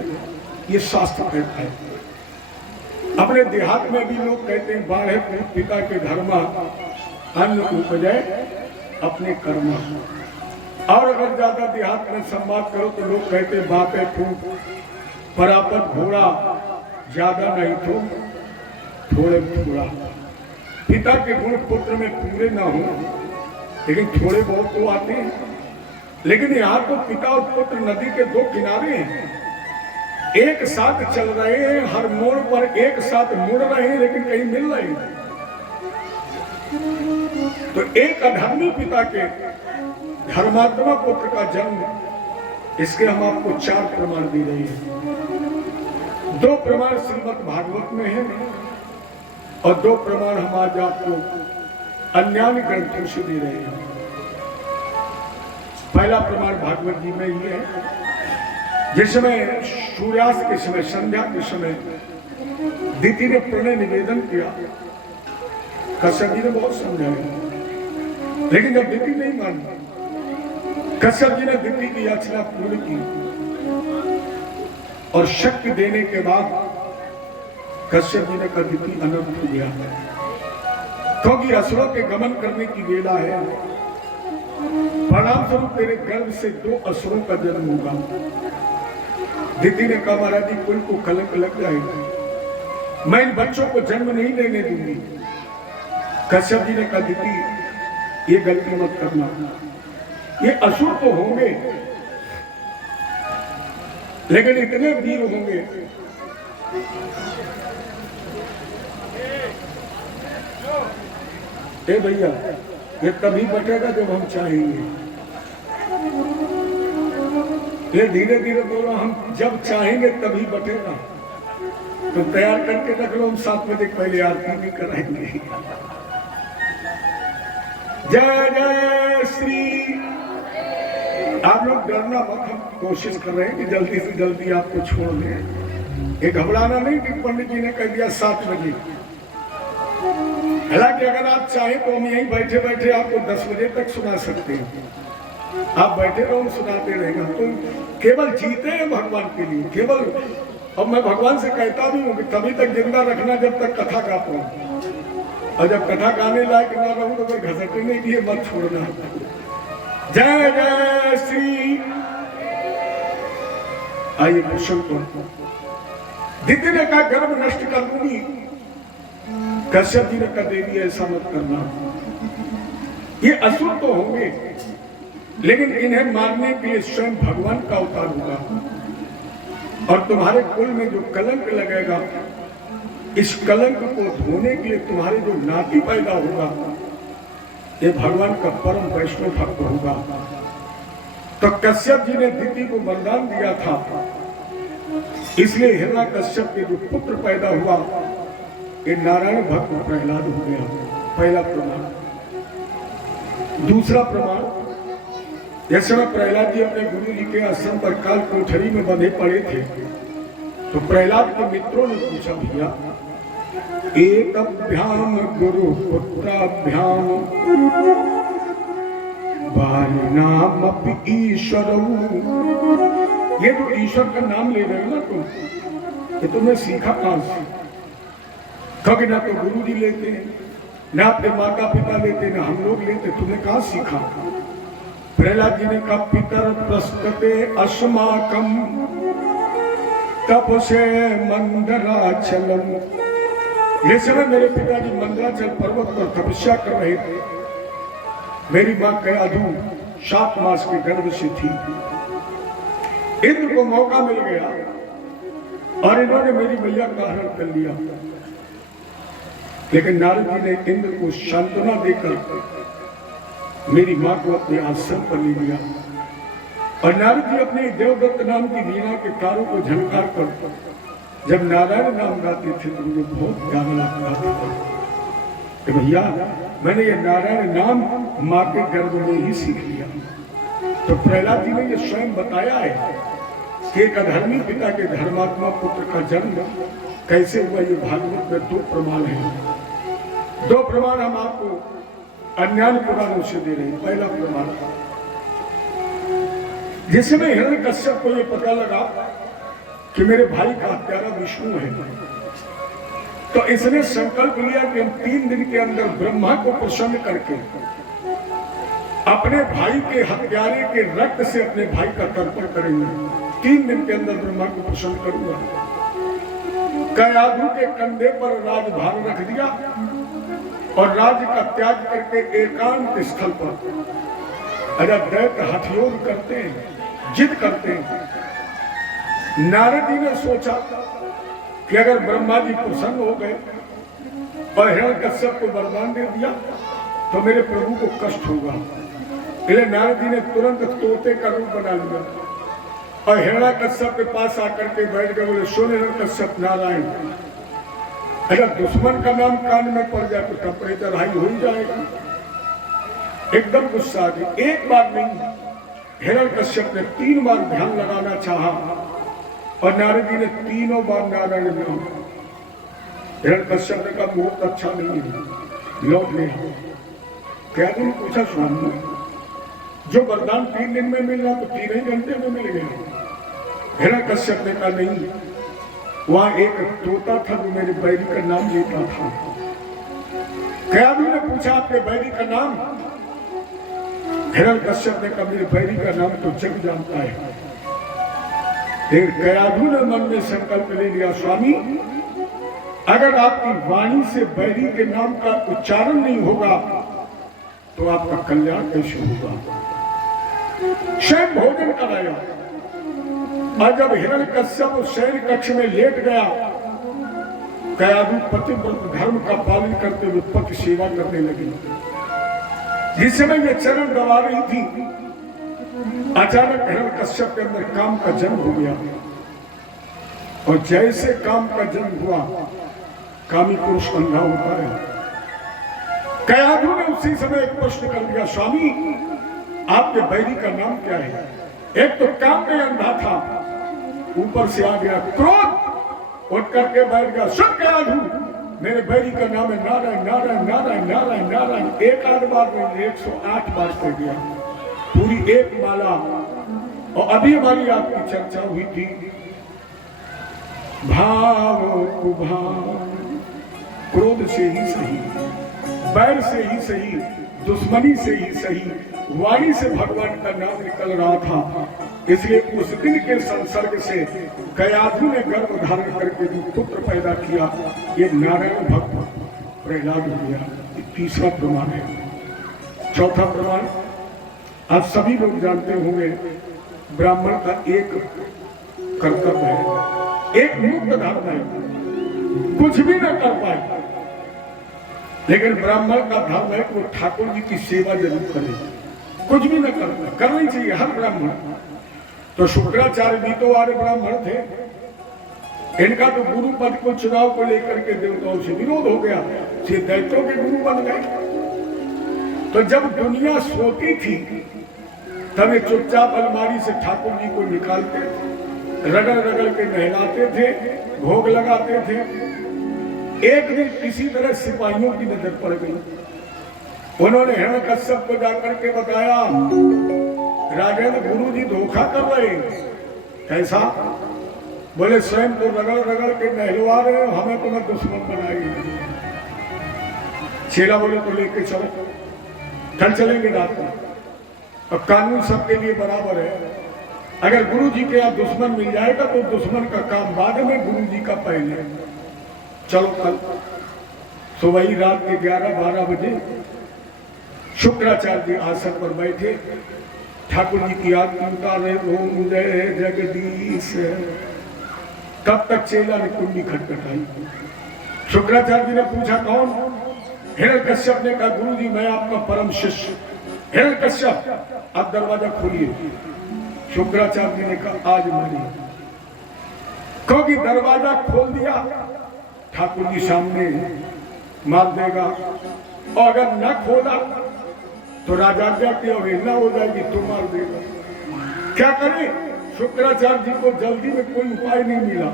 ये शास्त्र कहता है। अपने देहात में भी लोग कहते हैं बाढ़ पिता के धर्मा अन्न उपजय अपने कर्मा। और अगर ज्यादा देहात में संवाद करो तो लोग कहते हैं बाप है फूट, परापत घोड़ा, ज्यादा नहीं तो थोड़े थोड़ा। पिता के गुण पुत्र में पूरे ना हो, लेकिन थोड़े बहुत तो आते हैं। लेकिन यहाँ तो पिता और पुत्र नदी के 2 किनारे हैं, एक साथ चल रहे हैं, हर मोड़ पर एक साथ मुड़ रहे हैं, लेकिन कहीं मिल रहे हैं। तो एक अधर्मी पिता के धर्मात्मा पुत्र का जन्म, इसके हम आपको 4 प्रमाण दे रहे हैं। 2 प्रमाण श्रीमद् भागवत में है और 2 प्रमाण हम आज आपको अन्य ग्रंथों से दे रहे हैं। पहला प्रमाण भागवत जी में ही है, जिसमें सूर्यास्त के समय, संध्या के समय दिति ने प्रणय निवेदन किया। कश्यप जी ने बहुत समझाया, लेकिन जब दिति नहीं मानी, कश्यप जी ने दिति की याचना पूर्ण की और शक्ति देने के बाद कश्यप जी ने कहा दिति अनंत हो गया, क्योंकि असुरों के गमन करने की वेला है। परिणाम स्वरूप तेरे गर्भ से 2 असुरों का जन्म होगा। दिति ने कहा महाराज जी कुल को कलंक लग जाएगा, मैं इन बच्चों को जन्म नहीं लेने दूंगी। कश्यप जी ने कहा दिति ये गलती मत करना, ये असुर तो होंगे लेकिन इतने वीर होंगे ए भैया, ये तभी बटेगा जब हम चाहेंगे। ये धीरे धीरे बोलो, हम जब चाहेंगे तभी बटेगा। तो तैयार करके रख लो, हम 7 बजे पहले आरती भी कराएंगे। जय जय श्री। आप लोग डरना मत, हम कोशिश कर रहे हैं कि जल्दी से जल्दी आपको छोड़ दें। ये घबराना नहीं कि पंडित जी ने कह दिया 7 बजे। हालांकि अगर आप चाहें तो हम यहीं बैठे बैठे आपको 10 बजे तक सुना सकते हैं। आप बैठे रहो, सुनाते रहेंगे। तो केवल जीते हैं भगवान के लिए, केवल। अब मैं भगवान से कहता भी हूँ कि तभी तक जिंदा रखना जब तक कथा गा पाऊं, और जब कथा गाने लायक ना रहूं तो कोई घसटने के लिए मत छोड़ना। जय जय श्री। आइए प्रश्न को। दिति ने कहा गर्भ नष्ट कर दूंगी। कश्यप जी ने कहा देवी ऐसा मत करना, ये असुर तो होंगे लेकिन इन्हें मारने के लिए स्वयं भगवान का अवतार होगा, और तुम्हारे कुल में जो कलंक लगेगा, इस कलंक को धोने के लिए तुम्हारे जो नाती पैदा होगा, ये भगवान का परम वैष्णव भक्त होगा। तो कश्यप जी ने दिति को वरदान दिया था, इसलिए हिरण्यकश्यप के जो पुत्र पैदा हुआ, ये नारायण भक्त प्रहलाद हो गया। पहला प्रमाण। दूसरा प्रमाण, जैसे में प्रहलाद जी अपने गुरु जी के आश्रम पर काल कोठरी में बंधे पड़े थे, तो प्रहलाद के मित्रों ने पूछा, भैया एकभ्याम गुरु पुत्राभ्याम बालिनाम अपि ईश्वरौ। ये जो ईश्वर का नाम ले रहे हो ना तुम, ये तुमने सीखा कहां से? कभी ना तो गुरु जी लेते हैं, ना अपने माता पिता लेते, ना हम लोग लेते, तुमने कहां सीखा? प्रहलाद जी ने कहा पितर प्रस्तुते अस्माकम तपसे मंदराचलम। ये समय मेरे पिताजी मंदराचल पर्वत पर तपस्या कर रहे थे। मेरी मां कयाधु 7 मास के गर्भ से थी। इंद्र को मौका मिल गया और इन्होंने मेरी मैया का हरण कर लिया, लेकिन नारद जी ने इंद्र को सांत्वना देकर मेरी मां को अपने आश्रम पर ले लिया। और नारद जी अपने देवदत्त नाम की वीणा के तारों को झनकार कर जब नारायण नाम गाते थे तो मुझे बहुत ज्यादा लगता था कि भैया मैंने ये नारायण नाम माँ के गर्भ में ही सीख लिया। तो प्रहलाद जी ने ये स्वयं बताया है कि एक अधर्मी पिता के धर्मात्मा पुत्र का जन्म कैसे हुआ। ये भागवत में 2 प्रमाण है। 2 प्रमाण हम आपको अन्य पुराणों से दे रहे हैं। पहला प्रमाण, जिस समय हिरण्यकश्यप को ये पता लगा कि मेरे भाई का हत्यारा विष्णु है, तो इसने संकल्प लिया कि हम 3 दिन के अंदर ब्रह्मा को प्रसन्न करके अपने भाई के हत्यारे के रक्त से अपने भाई का तर्पण करेंगे। 3 दिन के अंदर ब्रह्मा को प्रसन्न करूंगा। कयाधु के कंधे पर राजभार रख दिया और राज्य का त्याग करके एकांत स्थल पर अगर दैत्य हठयोग करते हैं, जिद करते हैं। नारद जी ने सोचा कि अगर ब्रह्मा जी प्रसन्न हो गए और हिरण्यकश्यप को वरदान दे दिया तो मेरे प्रभु को कष्ट होगा। इसलिए नारद जी ने तुरंत तोते का रूप बना लिया और हिरण्यकश्यप के पास आकर के बैठ गए। बोले सुन हिरण्यकश्यप नारायण, अगर दुश्मन का नाम कान में पड़ जाए तो टेम्परेचर हाई हो ही जाएगा। एकदम गुस्सा आ गया। एक बार नहीं, हिरण्यकश्यप ने 3 बार ध्यान लगाना चाहा और नारद जी ने 3 बार नारायण नाम। हिरण्यकश्यप ने कहा बहुत अच्छा नहीं है, लौट ले। क्या तुमने पूछा स्वामी, जो वरदान 3 दिन में मिल रहा तो 3 ही घंटे में मिल गया। हिरण्यकश्यप ने कहा नहीं, वहां एक तोता था जो मेरे बैरी का नाम लेता था। क्या ने पूछा आपके बैरी का नाम? हिरण्यकश्यप ने कहा मेरे बैरी का नाम तो जग जानता है। लेकिन कयाधु ने मन में संकल्प ले लिया, स्वामी अगर आपकी वाणी से बैरी के नाम का उच्चारण नहीं होगा तो आपका कल्याण कैसे होगा। स्वयं भोजन कराया और जब हिरण्यकश्यप शयन कक्ष में लेट गया, कयाधु पतिव्रत धर्म का पालन करते हुए पति सेवा करने लगी। जिस समय ये चरण दबा रही थी अचानक हिरण्यकश्यप के अंदर काम का जन्म हो गया और जैसे काम का जन्म हुआ, कामी पुरुष अंधा होता है। कयाधु ने उसी समय एक प्रश्न कर दिया, स्वामी आपके बैरी का नाम क्या है? एक तो काम में अंधा था, ऊपर से आ गया क्रोध, उठ करके बैठ गया। सुन कयाधु, मेरे बैरी का नाम है नारायण नारायण नारायण नारायण नारायण। एक आध बार में 108 बार कह दिया, पूरी एक माला। और अभी हमारी आपकी चर्चा हुई थी, भाव कुभाव, क्रोध से ही सही, बैर से ही सही, दुश्मनी से ही सही, वाणी से भगवान का नाम निकल रहा था। इसलिए उस दिन के संसर्ग से कयाधु ने गर्भ धारण करके जो पुत्र पैदा किया, ये नारायण भक्त प्रहलाद हो गया। तीसरा प्रमाण है। चौथा प्रमाण, आप सभी लोग जानते होंगे, ब्राह्मण का एक कर्तव्य है, एक मुक्त धर्म है, कुछ भी न कर पाए, लेकिन ब्राह्मण का धर्म है कि वो ठाकुर जी की सेवा जरूर करे, कुछ भी न करना, करनी चाहिए हर ब्राह्मण। तो शुक्राचार्य भी तो आर्य ब्राह्मण थे, इनका तो गुरु पद को चुनाव को लेकर के देवताओं से विरोध हो गया, से दैत्यों के गुरु बन गए। तो जब दुनिया सोती थी तब ये चुपचाप अलमारी से ठाकुर जी को निकालते, रगड़ रगड़ के नहलाते थे, भोग लगाते थे। एक दिन किसी तरह सिपाहियों की नजर पड़ गई, उन्होंने हिरण्यकश्यप को जाकर के बताया, राजेंद्र गुरु जी धोखा कर रहे हैं। कैसा? बोले स्वयं तो रगड़ रगड़ के नहलवा रहे हो, हमें तुम्हें दुश्मन बनाएंगे। चेला बोले तो लेके चलो, कल चलेंगे रात में, और कानून सबके लिए बराबर है। अगर गुरु जी के यहाँ दुश्मन मिल जाएगा तो दुश्मन का काम बाद में, गुरु जी का पहले। चलो कल सुबह ही रात के 11-12 बजे शुक्राचार्य जी आसन पर बैठे, ठाकुर जी की आरती उतारे, ओम जय जगदीश। तब तक चेला ने कुंडी खटखटाई। शुक्राचार्य जी ने पूछा कौन? हिरण्यकश्यप ने कहा, गुरु जी मैं आपका परम शिष्य हिरण्यकश्यप, आप दरवाजा खोलिए। शुक्राचार्य जी ने कहा आज मारिए, क्योंकि दरवाजा खोल दिया ठाकुर जी सामने मार देगा, और अगर न खोला तो राजाज्ञा की अवहेलना हो जाएगी, तो मार देगा। क्या करें? शुक्राचार्य जी को जल्दी में कोई उपाय नहीं मिला,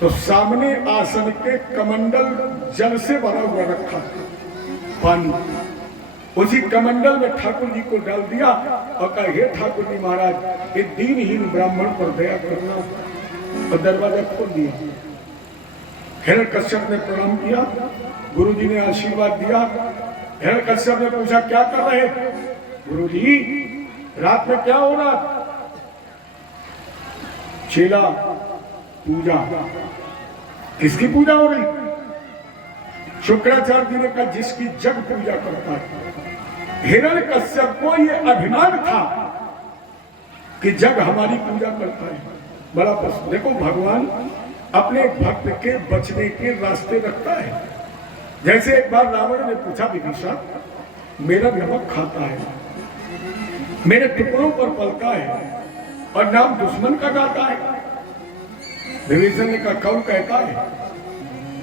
तो सामने आसन के कमंडल जल से भरा हुआ रखा पानी, उसी कमंडल में ठाकुर जी को डाल दिया और कहा, हे ठाकुर जी महाराज, ये दीनहीन ब्राह्मण पर दया करना, और दरवाजा खोल दिया। हिरण्यकश्यप ने प्रणाम किया, गुरु जी ने आशीर्वाद दिया। हिरण्यकश्यप ने पूछा क्या कर रहे? गुरु जी रात में क्या हो रहा? चेला पूजा। किसकी पूजा हो रही? शुक्राचार्य जी ने कहा जिसकी जग पूजा करता है। हिरण्यकश्यप को यह अभिमान था कि जग हमारी पूजा करता है। बड़ा प्रश्न। देखो भगवान अपने भक्त के बचने के रास्ते रखता है। जैसे एक बार रावण ने पूछा विभीषण, मेरा नमक खाता है, मेरे टुकड़ों पर पलता है और नाम दुश्मन का गाता है। विभीषण ने कहा कौन कहता है?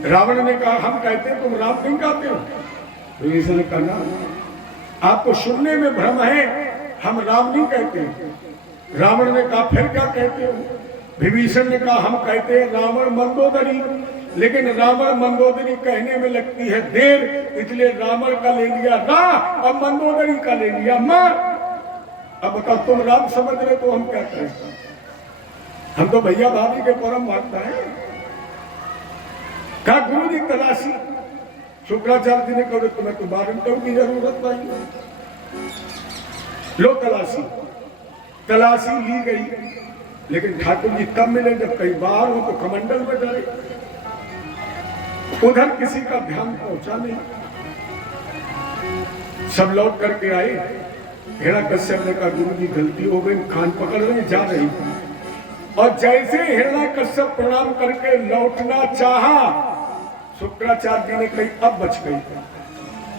रावण ने कहा हम कहते हैं, तुम राम नहीं गाते हो। विभीषण ने कहा ना, आपको सुनने में भ्रम है, हम राम नहीं कहते। रावण ने कहा फिर क्या कहते हो? विभीषण ने कहा हम कहते हैं रावण मंदोदरी, लेकिन रावण मंदोदरी कहने में लगती है देर, इसलिए रावण का ले लिया रा और मंदोदरी का ले लिया मां। अब बताओ तुम राम समझ रहे तो हम क्या करें? हम तो भैया भाभी के परम भक्त हैं। कहा गुरु जी तलाशी। शुक्राचार्य जी ने कहा तुम्हें तो बारंटों की जरूरत नहीं, लो तलाशी। तलाशी ली गई, लेकिन ठाकुर जी तब मिले जब कई बार हो तो कमंडल में डरे, उधर किसी का ध्यान पहुंचा नहीं। सब लौट करके आए। हिरण्यकश्यप ने कहा गुरु जी गलती हो गई, खान पकड़ रहे जा रही। और जैसे हिरण्यकश्यप प्रणाम करके लौटना चाहा, शुक्राचार्य जी ने कही अब बच गई।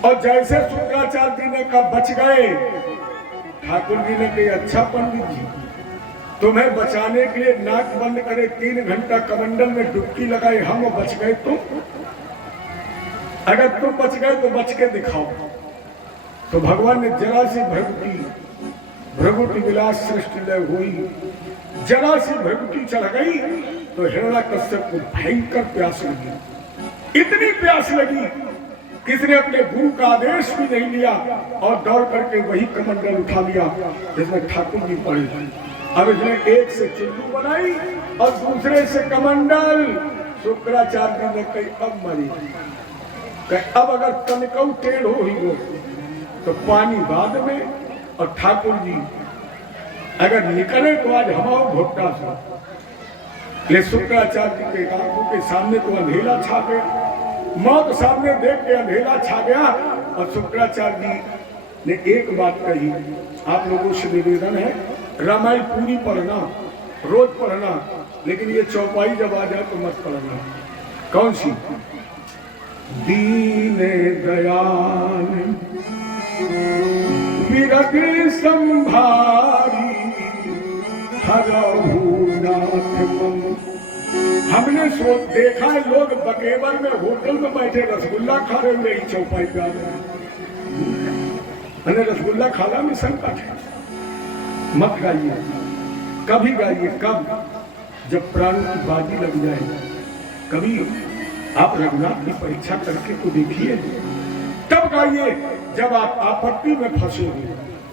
और जैसे शुक्राचार्य जी ने कहा बच गए, ठाकुर जी ने कही अच्छा पंडित जी, तुम्हें बचाने के लिए नाक बंद करे 3 घंटा कमंडल में डुबकी लगाए, हम बच गए तुम? अगर तुम बच गए तो बच के दिखाओ। तो भगवान ने जरा सी भ्रगुटी विलास सृष्टि लय हुई, जरा सी भ्रगुटी चढ़ गई तो हिरण्याकश्यप को भयंकर प्यास लगी। इतनी प्यास लगी किसी ने अपने गुरु का आदेश भी नहीं लिया और दौड़ करके वही कमंडल उठा लिया जिसमें ठाकुर जी पड़े। अब इसने एक से चुल्लू बनाई और दूसरे से कमंडल। शुक्राचार्य ने कही अब मरी, अब अगर तनिकऊ टेढ़ हो ही हो तो पानी बाद में, और ठाकुर जी अगर निकले तो आज हमारा घोटा सा। ले शुक्राचार्य के आंखों के सामने तो अंधेरा छा गया, मौत सामने देख के अंधेरा छा गया। और शुक्राचार्य जी ने एक बात कही, आप लोगों से निवेदन है रामायण पूरी पढ़ना, रोज पढ़ना, लेकिन ये चौपाई जब आ जाए तो मत पढ़ना। कौन सी? दीन दयाल विरग संभारी हरहु नाथ मम। हमने देखा है लोग बकेवर में होटल में बैठे रसगुल्ला खा रहे हुए चौपाई गा रहे। मैंने रसगुल्ला खाना में संकट है, मत गाइए। कभी गाइए, कब? जब प्राणों की बाजी लग जाए। कभी आप रघुनाथ की परीक्षा करके तो देखिए, तब गाइए जब आप आपत्ति में फंसे हुए,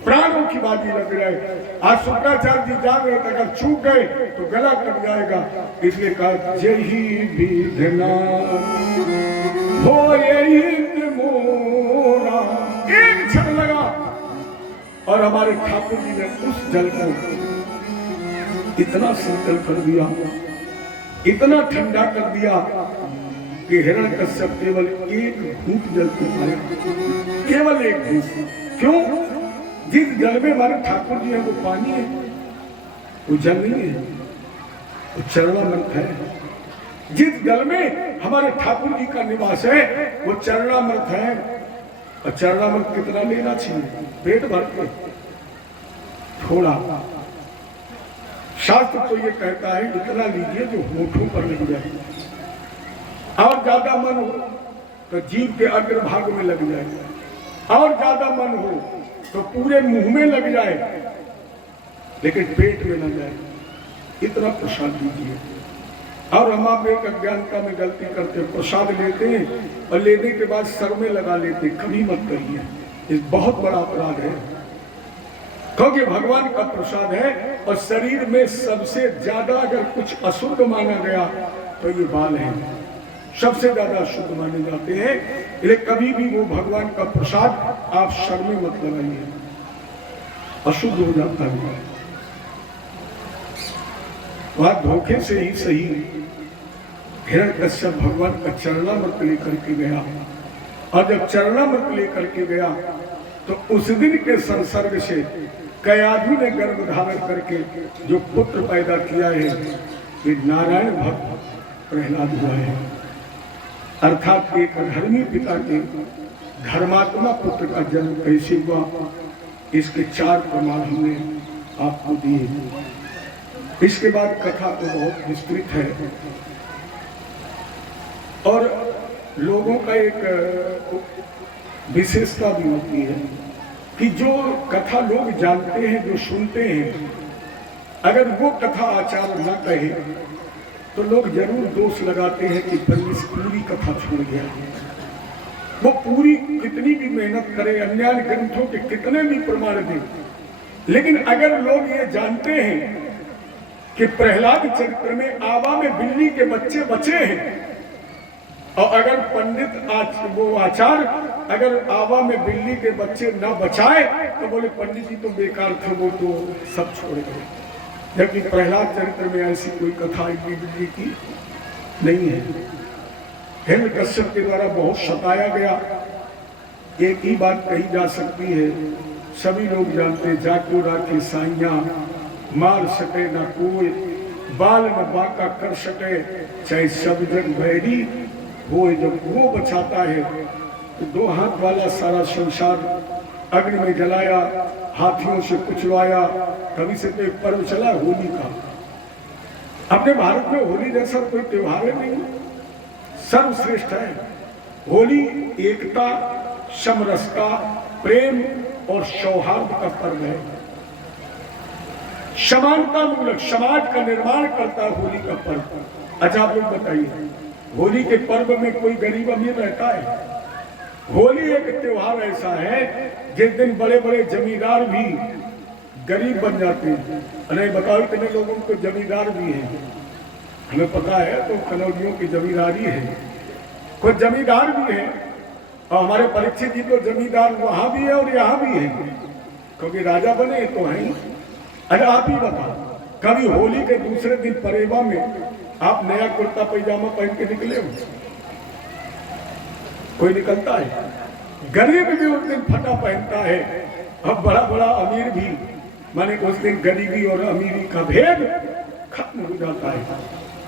प्राणों की बाजी लग जाए। आज शुक्राचार्य जी जान रहे थे अगर चूक गए तो गला कट जाएगा, इसलिए कहा जही विधना हो यही मोरा। एक क्षण लगा और हमारे ठाकुर जी ने उस जल को इतना शीतल कर दिया, इतना ठंडा कर दिया कि हिरण्यकश्यप केवल एक घूंट जल पी पाया, केवल एक घूंट। क्यों? जिस जल में हमारे ठाकुर जी है वो पानी है, वो जल नहीं है, वो चरणामृत है। जिस जल में हमारे ठाकुर जी का निवास है वो चरणामृत है। और चरणामृत कितना लेना चाहिए? पेट भर के, थोड़ा। शास्त्र तो ये कहता है इतना लीजिए जो होठों पर लग जाए, और ज्यादा मन हो तो जीभ के अग्रभाग में लग जाए, और ज्यादा मन हो तो पूरे मुंह में लग जाए, लेकिन पेट में न जाए। इतना प्रसाद दीजिए। और हम आप एक अज्ञानता में गलती करते हैं, प्रसाद लेते हैं और लेने के बाद सर में लगा लेते। कभी मत करिए, ये बहुत बड़ा अपराध है, क्योंकि भगवान का प्रसाद है। और शरीर में सबसे ज्यादा अगर कुछ अशुद्ध माना गया तो ये बाल है, सबसे ज्यादा अशुद्ध माने जाते हैं। इसलिए कभी भी वो भगवान का प्रसाद आप सर में मत लगाइए, अशुद्ध हो जाता है। वह धोखे से ही सही हिरण्यकश्यप भगवान का चरणामृत लेकर के गया, और जब चरणामृत लेकर के गया तो उस दिन के संसर्ग से कयाधु ने गर्भ धारण करके जो पुत्र पैदा किया है ये नारायण भक्त प्रहलाद हुआ है। अर्थात एक धर्मी पिता के धर्मात्मा पुत्र का जन्म कैसे हुआ, इसके 4 प्रमाण हमने आपको दिए। इसके बाद कथा तो बहुत विस्तृत है और लोगों का एक विशेषता भी होती है कि जो कथा लोग जानते हैं, जो सुनते हैं, अगर वो कथा आचार्य न कहे तो लोग जरूर दोष लगाते हैं कि पंडित पूरी कथा छोड़ गया। वो पूरी कितनी भी मेहनत करे, अन्य ग्रंथों के कितने भी प्रमाण दे, लेकिन अगर लोग ये जानते हैं कि प्रहलाद चरित्र में आवा में बिल्ली के बच्चे बचे हैं, और अगर पंडित वो आचार्य अगर आवा में बिल्ली के बच्चे न बचाए तो बोले पंडित जी तो बेकार थे, वो तो सब छोड़ गए। जबकि प्रहलाद चरित्र में ऐसी कोई कथा बिल्ली की नहीं है। हिरण्यकश्यप के द्वारा बहुत सताया गया। एक ही बात कही जा सकती है, सभी लोग जानते, जाको राखे साइया मार सके ना कोई, बाल न बाका कर सके चाहे सब जग बैरी हो। जब वो बचाता है तो 2 हाथ वाला सारा संसार अग्नि में जलाया, हाथियों से कुचलवाया। कभी से तो एक पर्व चला होली का। अपने भारत में होली जैसा कोई त्योहार नहीं, सर्वश्रेष्ठ है। होली एकता, समरसता, प्रेम और सौहार्द का पर्व है। समानता मूलक समाज का निर्माण करता है होली का पर्व। अच्छा आप लोग बताइए, होली के पर्व में कोई गरीब अमीर रहता है? होली एक त्योहार ऐसा है जिस दिन बड़े बड़े जमींदार भी गरीब बन जाते हैं। अरे बताओ, इतने लोगों को जमींदार भी है, हमें पता है, तो कनौलियों की जमींदारी है, कुछ जमींदार भी है। और हमारे परीक्षित जी तो जमींदार वहां भी है और यहाँ भी है, क्योंकि राजा बने तो हैं। अरे आप ही बताओ, कभी होली के दूसरे दिन परेवा में आप नया कुर्ता पैजामा पहन के निकले हो? कोई निकलता है? गरीब भी उस दिन फटा पहनता है, अब बड़ा बड़ा अमीर भी, माने उस दिन गरीबी और अमीरी का भेद खत्म हो जाता है।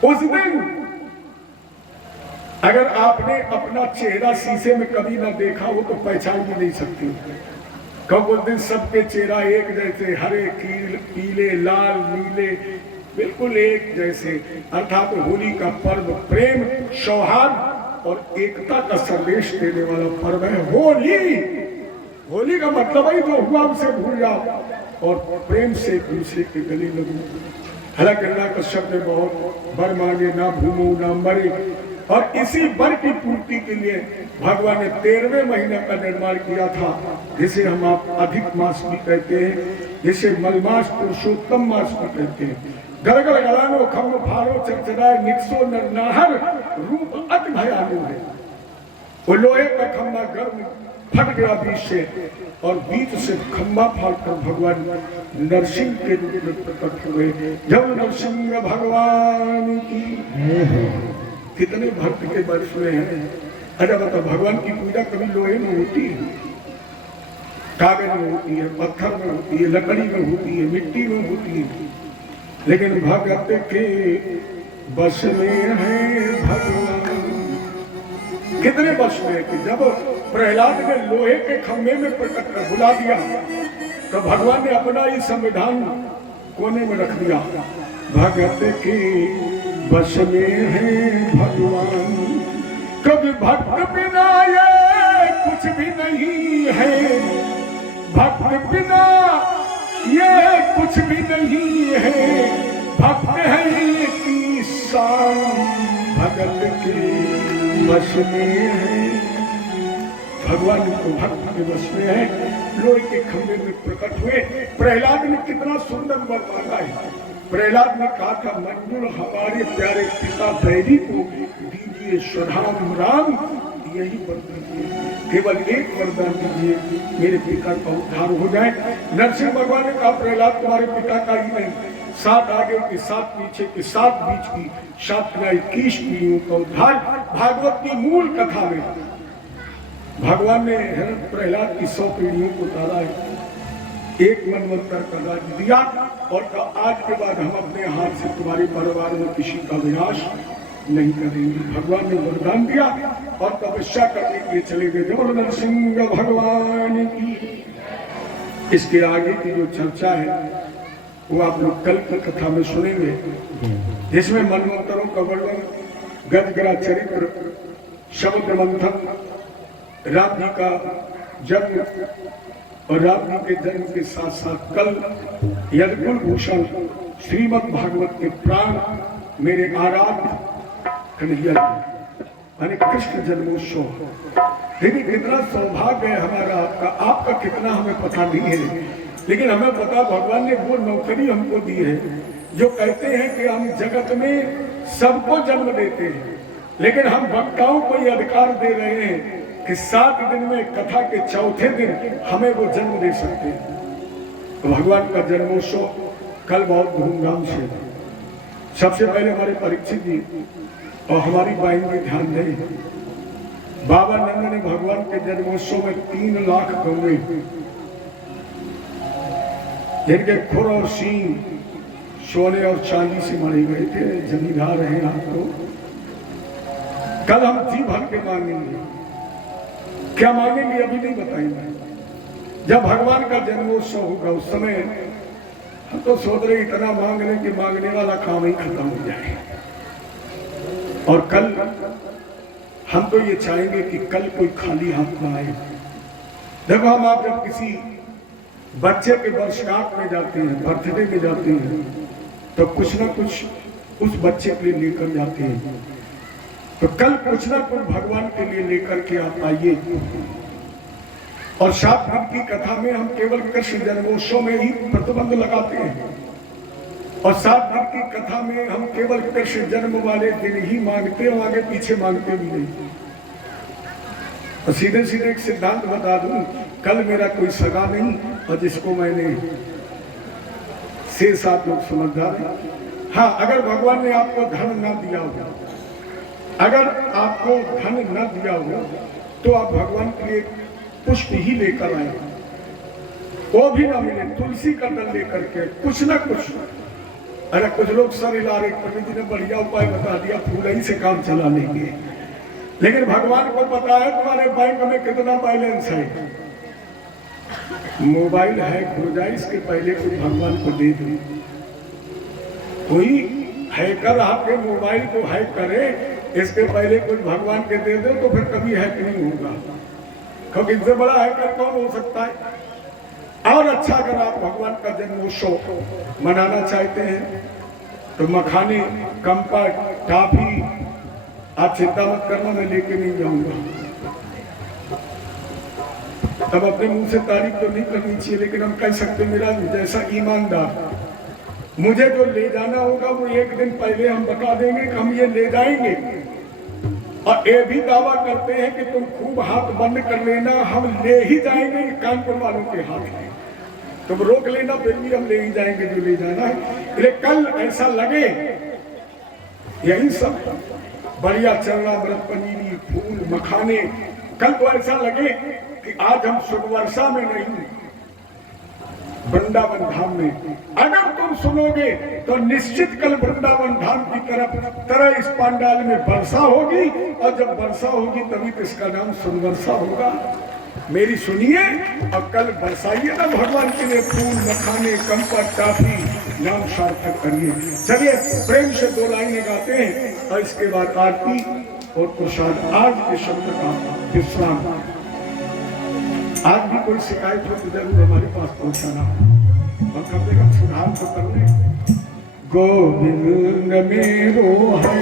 उस दिन अगर आपने अपना चेहरा शीशे में कभी ना देखा हो तो पहचान भी नहीं सकती। कब उस दिन सबके चेहरा एक जैसे, हरे, पीले, लाल, नीले, बिल्कुल एक जैसे। अर्थात होली का पर्व प्रेम, सौहार्द और एकता का संदेश देने वाला पर्व है होली। होली का मतलब है जो हुआ उसे भूल जाओ और प्रेम से एक दूसरे के गले लगो। हालांकि अल्लाह का शब्द बहुत, बर मांगे ना भूलो ना मरे, और इसी बर की पूर्ति के लिए भगवान ने 13वें महीने का निर्माण किया था, जिसे हम आप अधिक मास भी कहते हैं, जिसे मलमास पुरुषोत्तम मास भी कहते हैं। गलगल गलानो खम्भ फारो चरचराए निकसो नरनाहर रूप अति भयानु है। वो लोहे का खम्भा गर्म फट गया बीच से, और बीच से खम्भा फाड़कर भगवान नरसिंह के रूप में प्रकट हुए। जब नरसिंह भगवान की कितने भक्त के वर्ष में है। अच्छा बता, भगवान की पूजा कभी लोहे में होती है, कागज में होती है, पत्थर में होती है, लकड़ी में होती है, मिट्टी में होती है, लेकिन भगत के बस में है भगवान। कितने बस में है कि जब प्रहलाद ने लोहे के खंभे में प्रकट कर बुला दिया तो भगवान ने अपना ही संविधान कोने में रख दिया। भगत के बस में है भगवान, कभी भक्त बिना ये कुछ भी नहीं है, भक्त बिना ये कुछ भी नहीं है, भक्त है की शान, भगत के बस में है। भगवान को भक्त के बस में है, लोहे के खंभे में प्रकट हुए। प्रहलाद ने कितना सुंदर वर मांगा है। प्रहलाद ने कहा था, मंजुल हमारे प्यारे पिता बैरी को दीजिए स्वधाम राम, यही वरदान दीजिए, केवल एक वरदान दीजिए, मेरे पिता का उद्धार हो जाए। नरसिंह भगवान ने कहा, प्रहलाद तुम्हारे पिता का ही नहीं, 7 आगे की 7 पीछे की 7 बीच की 21 पीढ़ियों का उद्धार। भागवत की मूल कथा में भगवान ने प्रहलाद की 100 पीढ़ियों को उतारा है, एक मनवंतर का राज्य दिया और आज के बाद हम अपने हाथ से तुम्हारे परिवार में किसी का विनाश नहीं करेंगे। भगवान ने वरदान दिया और तपस्या करने के लिए चले गए। जब नरसिंह भगवान की इसके आगे की जो चर्चा है वो आप लोग कल की कथा में सुनेंगे, जिसमें मनवंतरों का वर्णन, गजगरा चरित्र, समुद्र मंथन, राम जी का जन्म और राम जी के जन्म के साथ साथ कल यदकुल भूषण श्रीमद् भागवत के प्राण मेरे आराध्य कन्हैया यानी कृष्ण जन्मोत्सव। देखिए कितना सौभाग्य है हमारा, आपका कितना हमें पता नहीं है, लेकिन हमें पता भगवान ने वो नौकरी हमको दी है जो कहते हैं कि हम जगत में सबको जन्म देते हैं, लेकिन हम वक्ताओं को ये अधिकार दे रहे हैं कि 7 दिन में कथा के चौथे दिन हमें वो जन्म दे सकते हैं। तो भगवान का जन्मोत्सव कल बहुत धूमधाम से। सबसे पहले हमारे परीक्षित जी और हमारी बहन भी ध्यान दें, बाबा नंद ने भगवान के जन्मोत्सव में 3 लाख गौएं, जिनके खुर और सींग सोने और चांदी से मरे गए थे, जमींदार हैं आपको। कल हम जी भर के मांगेंगे, क्या मांगेंगे अभी नहीं बताएंगे। जब भगवान का जन्मोत्सव होगा उस समय हम तो सोच रहे इतना मांग रहे कि मांगने वाला काम ही खत्म हो जाए। और कल हम तो ये चाहेंगे कि कल कोई खाली हाथ ना आए। देखो हम आप जब किसी बच्चे के वर्षगांठ में जाते हैं, बर्थडे में जाते हैं, तो कुछ ना कुछ उस बच्चे के लिए लेकर जाते हैं। तो कल कुछ ना कुछ भगवान के लिए लेकर के आप आइए। और 7 दिन की कथा में हम केवल कृष्ण जन्मोत्सव में ही प्रतिबंध लगाते हैं, और 7 दिन की कथा में हम केवल कृष्ण जन्म वाले दिन ही मांगते हैं, आगे पीछे मांगते भी नहीं। और सीधे सीधे एक सिद्धांत बता दूं, कल मेरा कोई सगा नहीं, और जिसको मैंने 6-7 लोग समझदार हैं। हाँ, अगर भगवान ने आपको धन ना दिया हो, अगर आपको धन न दिया हो, तो आप भगवान के लिए पुष्प ही लेकर आए, वो भी ना मिले, तुलसी का दल लेकर के कुछ ना कुछ। अरे कुछ लोग सर हिला रहे, पंडित जी ने बढ़िया उपाय बता दिया, फूल ही से काम चला लेंगे। लेकिन भगवान को पता है तुम्हारे बैंक में कितना बैलेंस है। मोबाइल हैक हो जाए इसके पहले कुछ भगवान को दे दो। कोई हैकर आपके मोबाइल को हैक करे, इसके पहले कुछ भगवान के दे दो, तो फिर कभी हैक नहीं होगा। क्योंकि इनसे बड़ा हैकर कौन हो सकता है। और अच्छा, अगर आप भगवान का जन्मोत्सव मनाना चाहते हैं तो मखाने, कंपट, टॉफी आप चिंता मत करना, मैं लेके नहीं जाऊंगा। तब अपने मुंह से तारीफ तो नहीं करनी चाहिए, लेकिन हम कह सकते मेरा जैसा ईमानदार, मुझे जो ले जाना होगा वो एक दिन पहले हम बता देंगे कि हम ये ले जाएंगे। और ये भी दावा करते हैं कि तुम खूब हाथ बंद कर लेना, हम ले ही जाएंगे। कानपुर वालों के हाथ में तुम रोक लेना, फिर भी हम ले ही जाएंगे जो ले जाना है। इसलिए कल ऐसा लगे, यही सब बढ़िया चलना, मृत पनीरी, फूल, मखाने, कल तो ऐसा लगे कि आज हम सुवर्षा में नहीं, वृंदावन धाम में। अगर तुम सुनोगे तो निश्चित कल वृंदावन धाम की तरह इस पांडाल में वर्षा होगी, और जब वर्षा होगी तभी तो इसका नाम सुनवर्षा होगा। मेरी सुनिए, और कल बरसाइए ना भगवान के लिए फूल, मखाने, कंपट, टाफी, नाम सार्थक करिए। चलिए प्रेम से 2 लाइनें गाते हैं, और इसके बाद आरती और प्रसाद। आज के शब्द का विश्राम। आज भी कोई शिकायत हो तो जरूर हमारे पास पहुंचाना, और कम से कम सुधार तो कर ले। गोविंद मेरो है,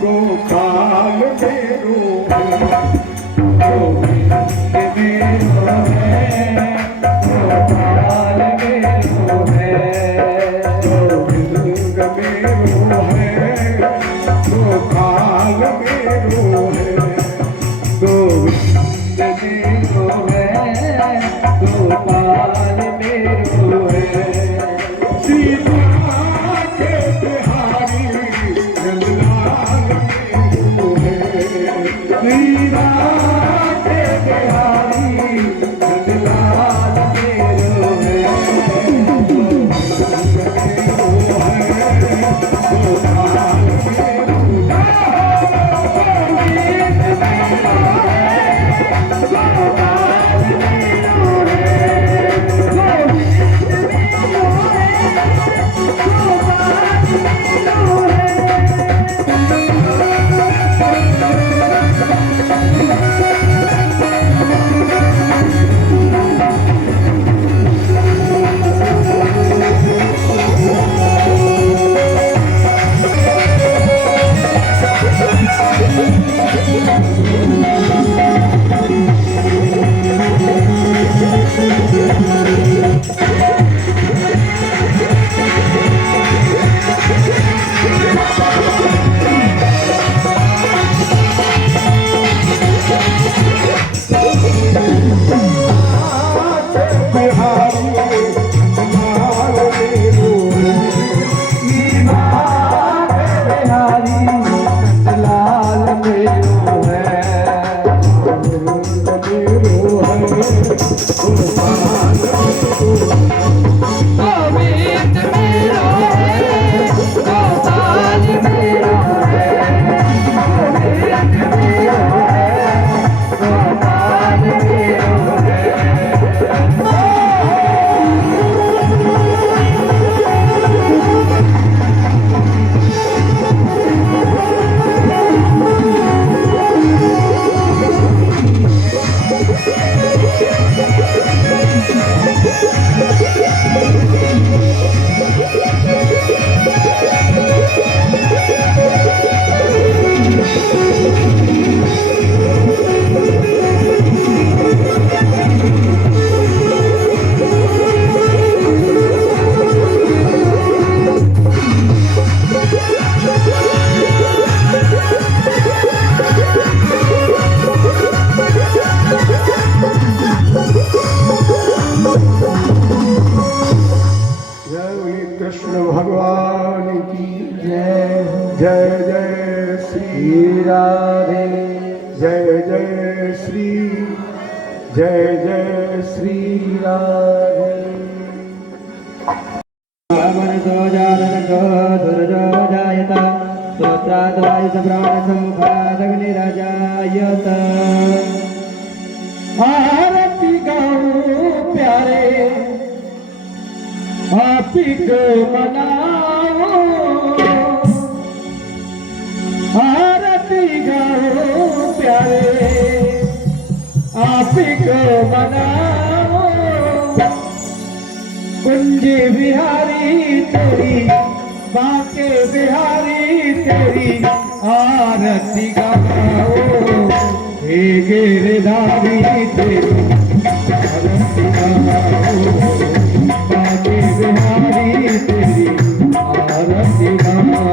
गोपाल मेरो है, गोविंद मेरो है, गोपाल मेरो है, गोविंद मेरो है, गोपाल मेरो है, गोविंद मेरो है, गोपाल मेरो है, सीता के बिहारी नंदलाल मेरो है, सीता के बिहारी नंदलाल मेरो है, गोपाल श्री राधे जय जय श्री राधे। मनसो जातको दुर्जो जायत स्तोत्राद्वायस प्राणसमुखादग्निरजायत। आरती गाऊं प्यारे आप ही को मनाओ, आरती गाऊं प्यारे आप ही को मनाओ। कुंज बिहारी तेरी बाके बिहारी तेरी आरती गाओ। हे गिरधारी तेरी आरती गाओ। बाके बिहारी तेरी आरती गाओ।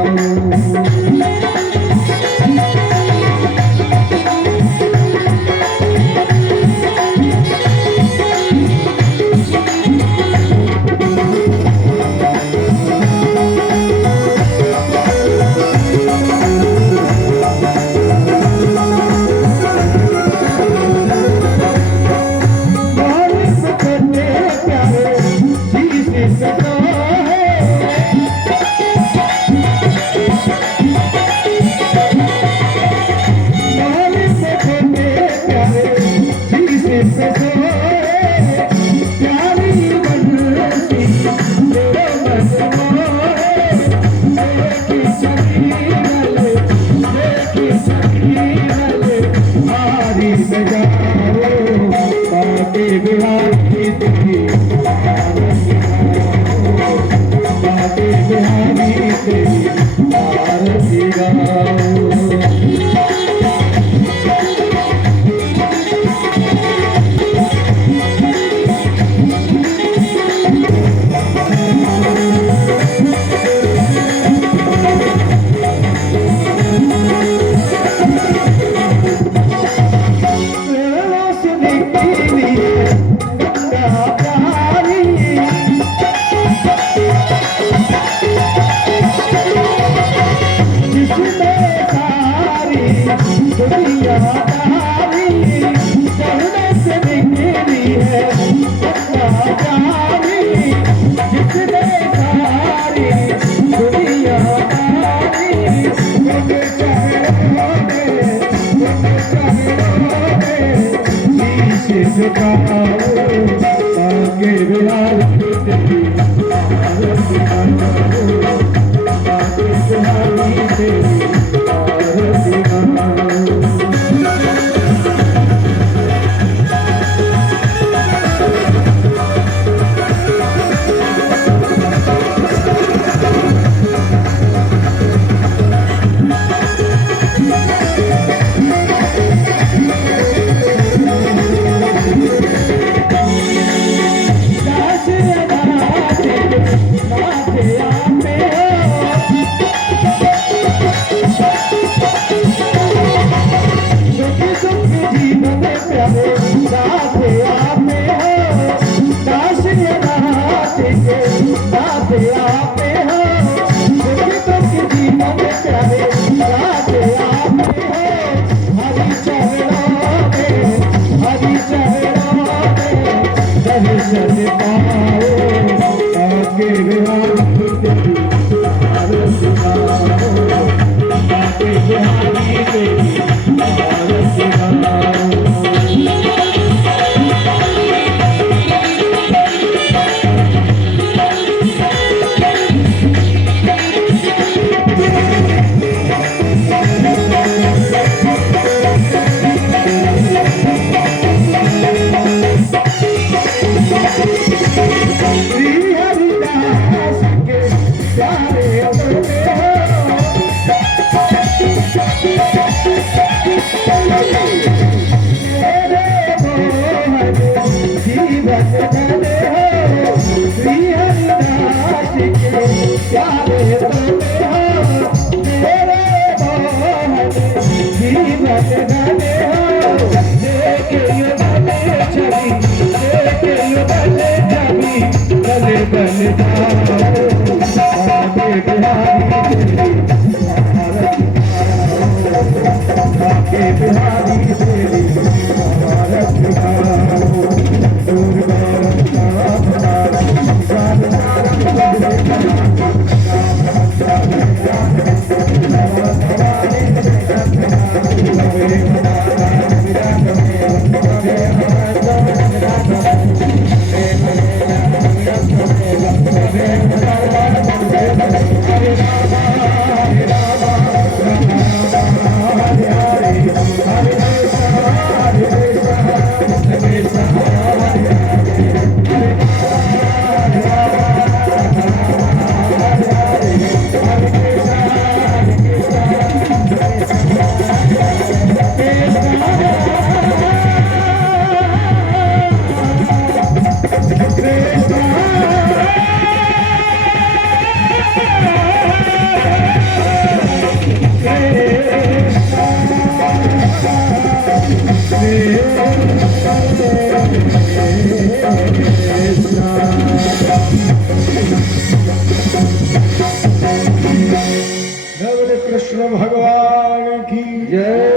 जय,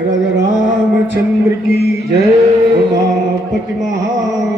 राजा रामचंद्र की जय, उमापति महाराज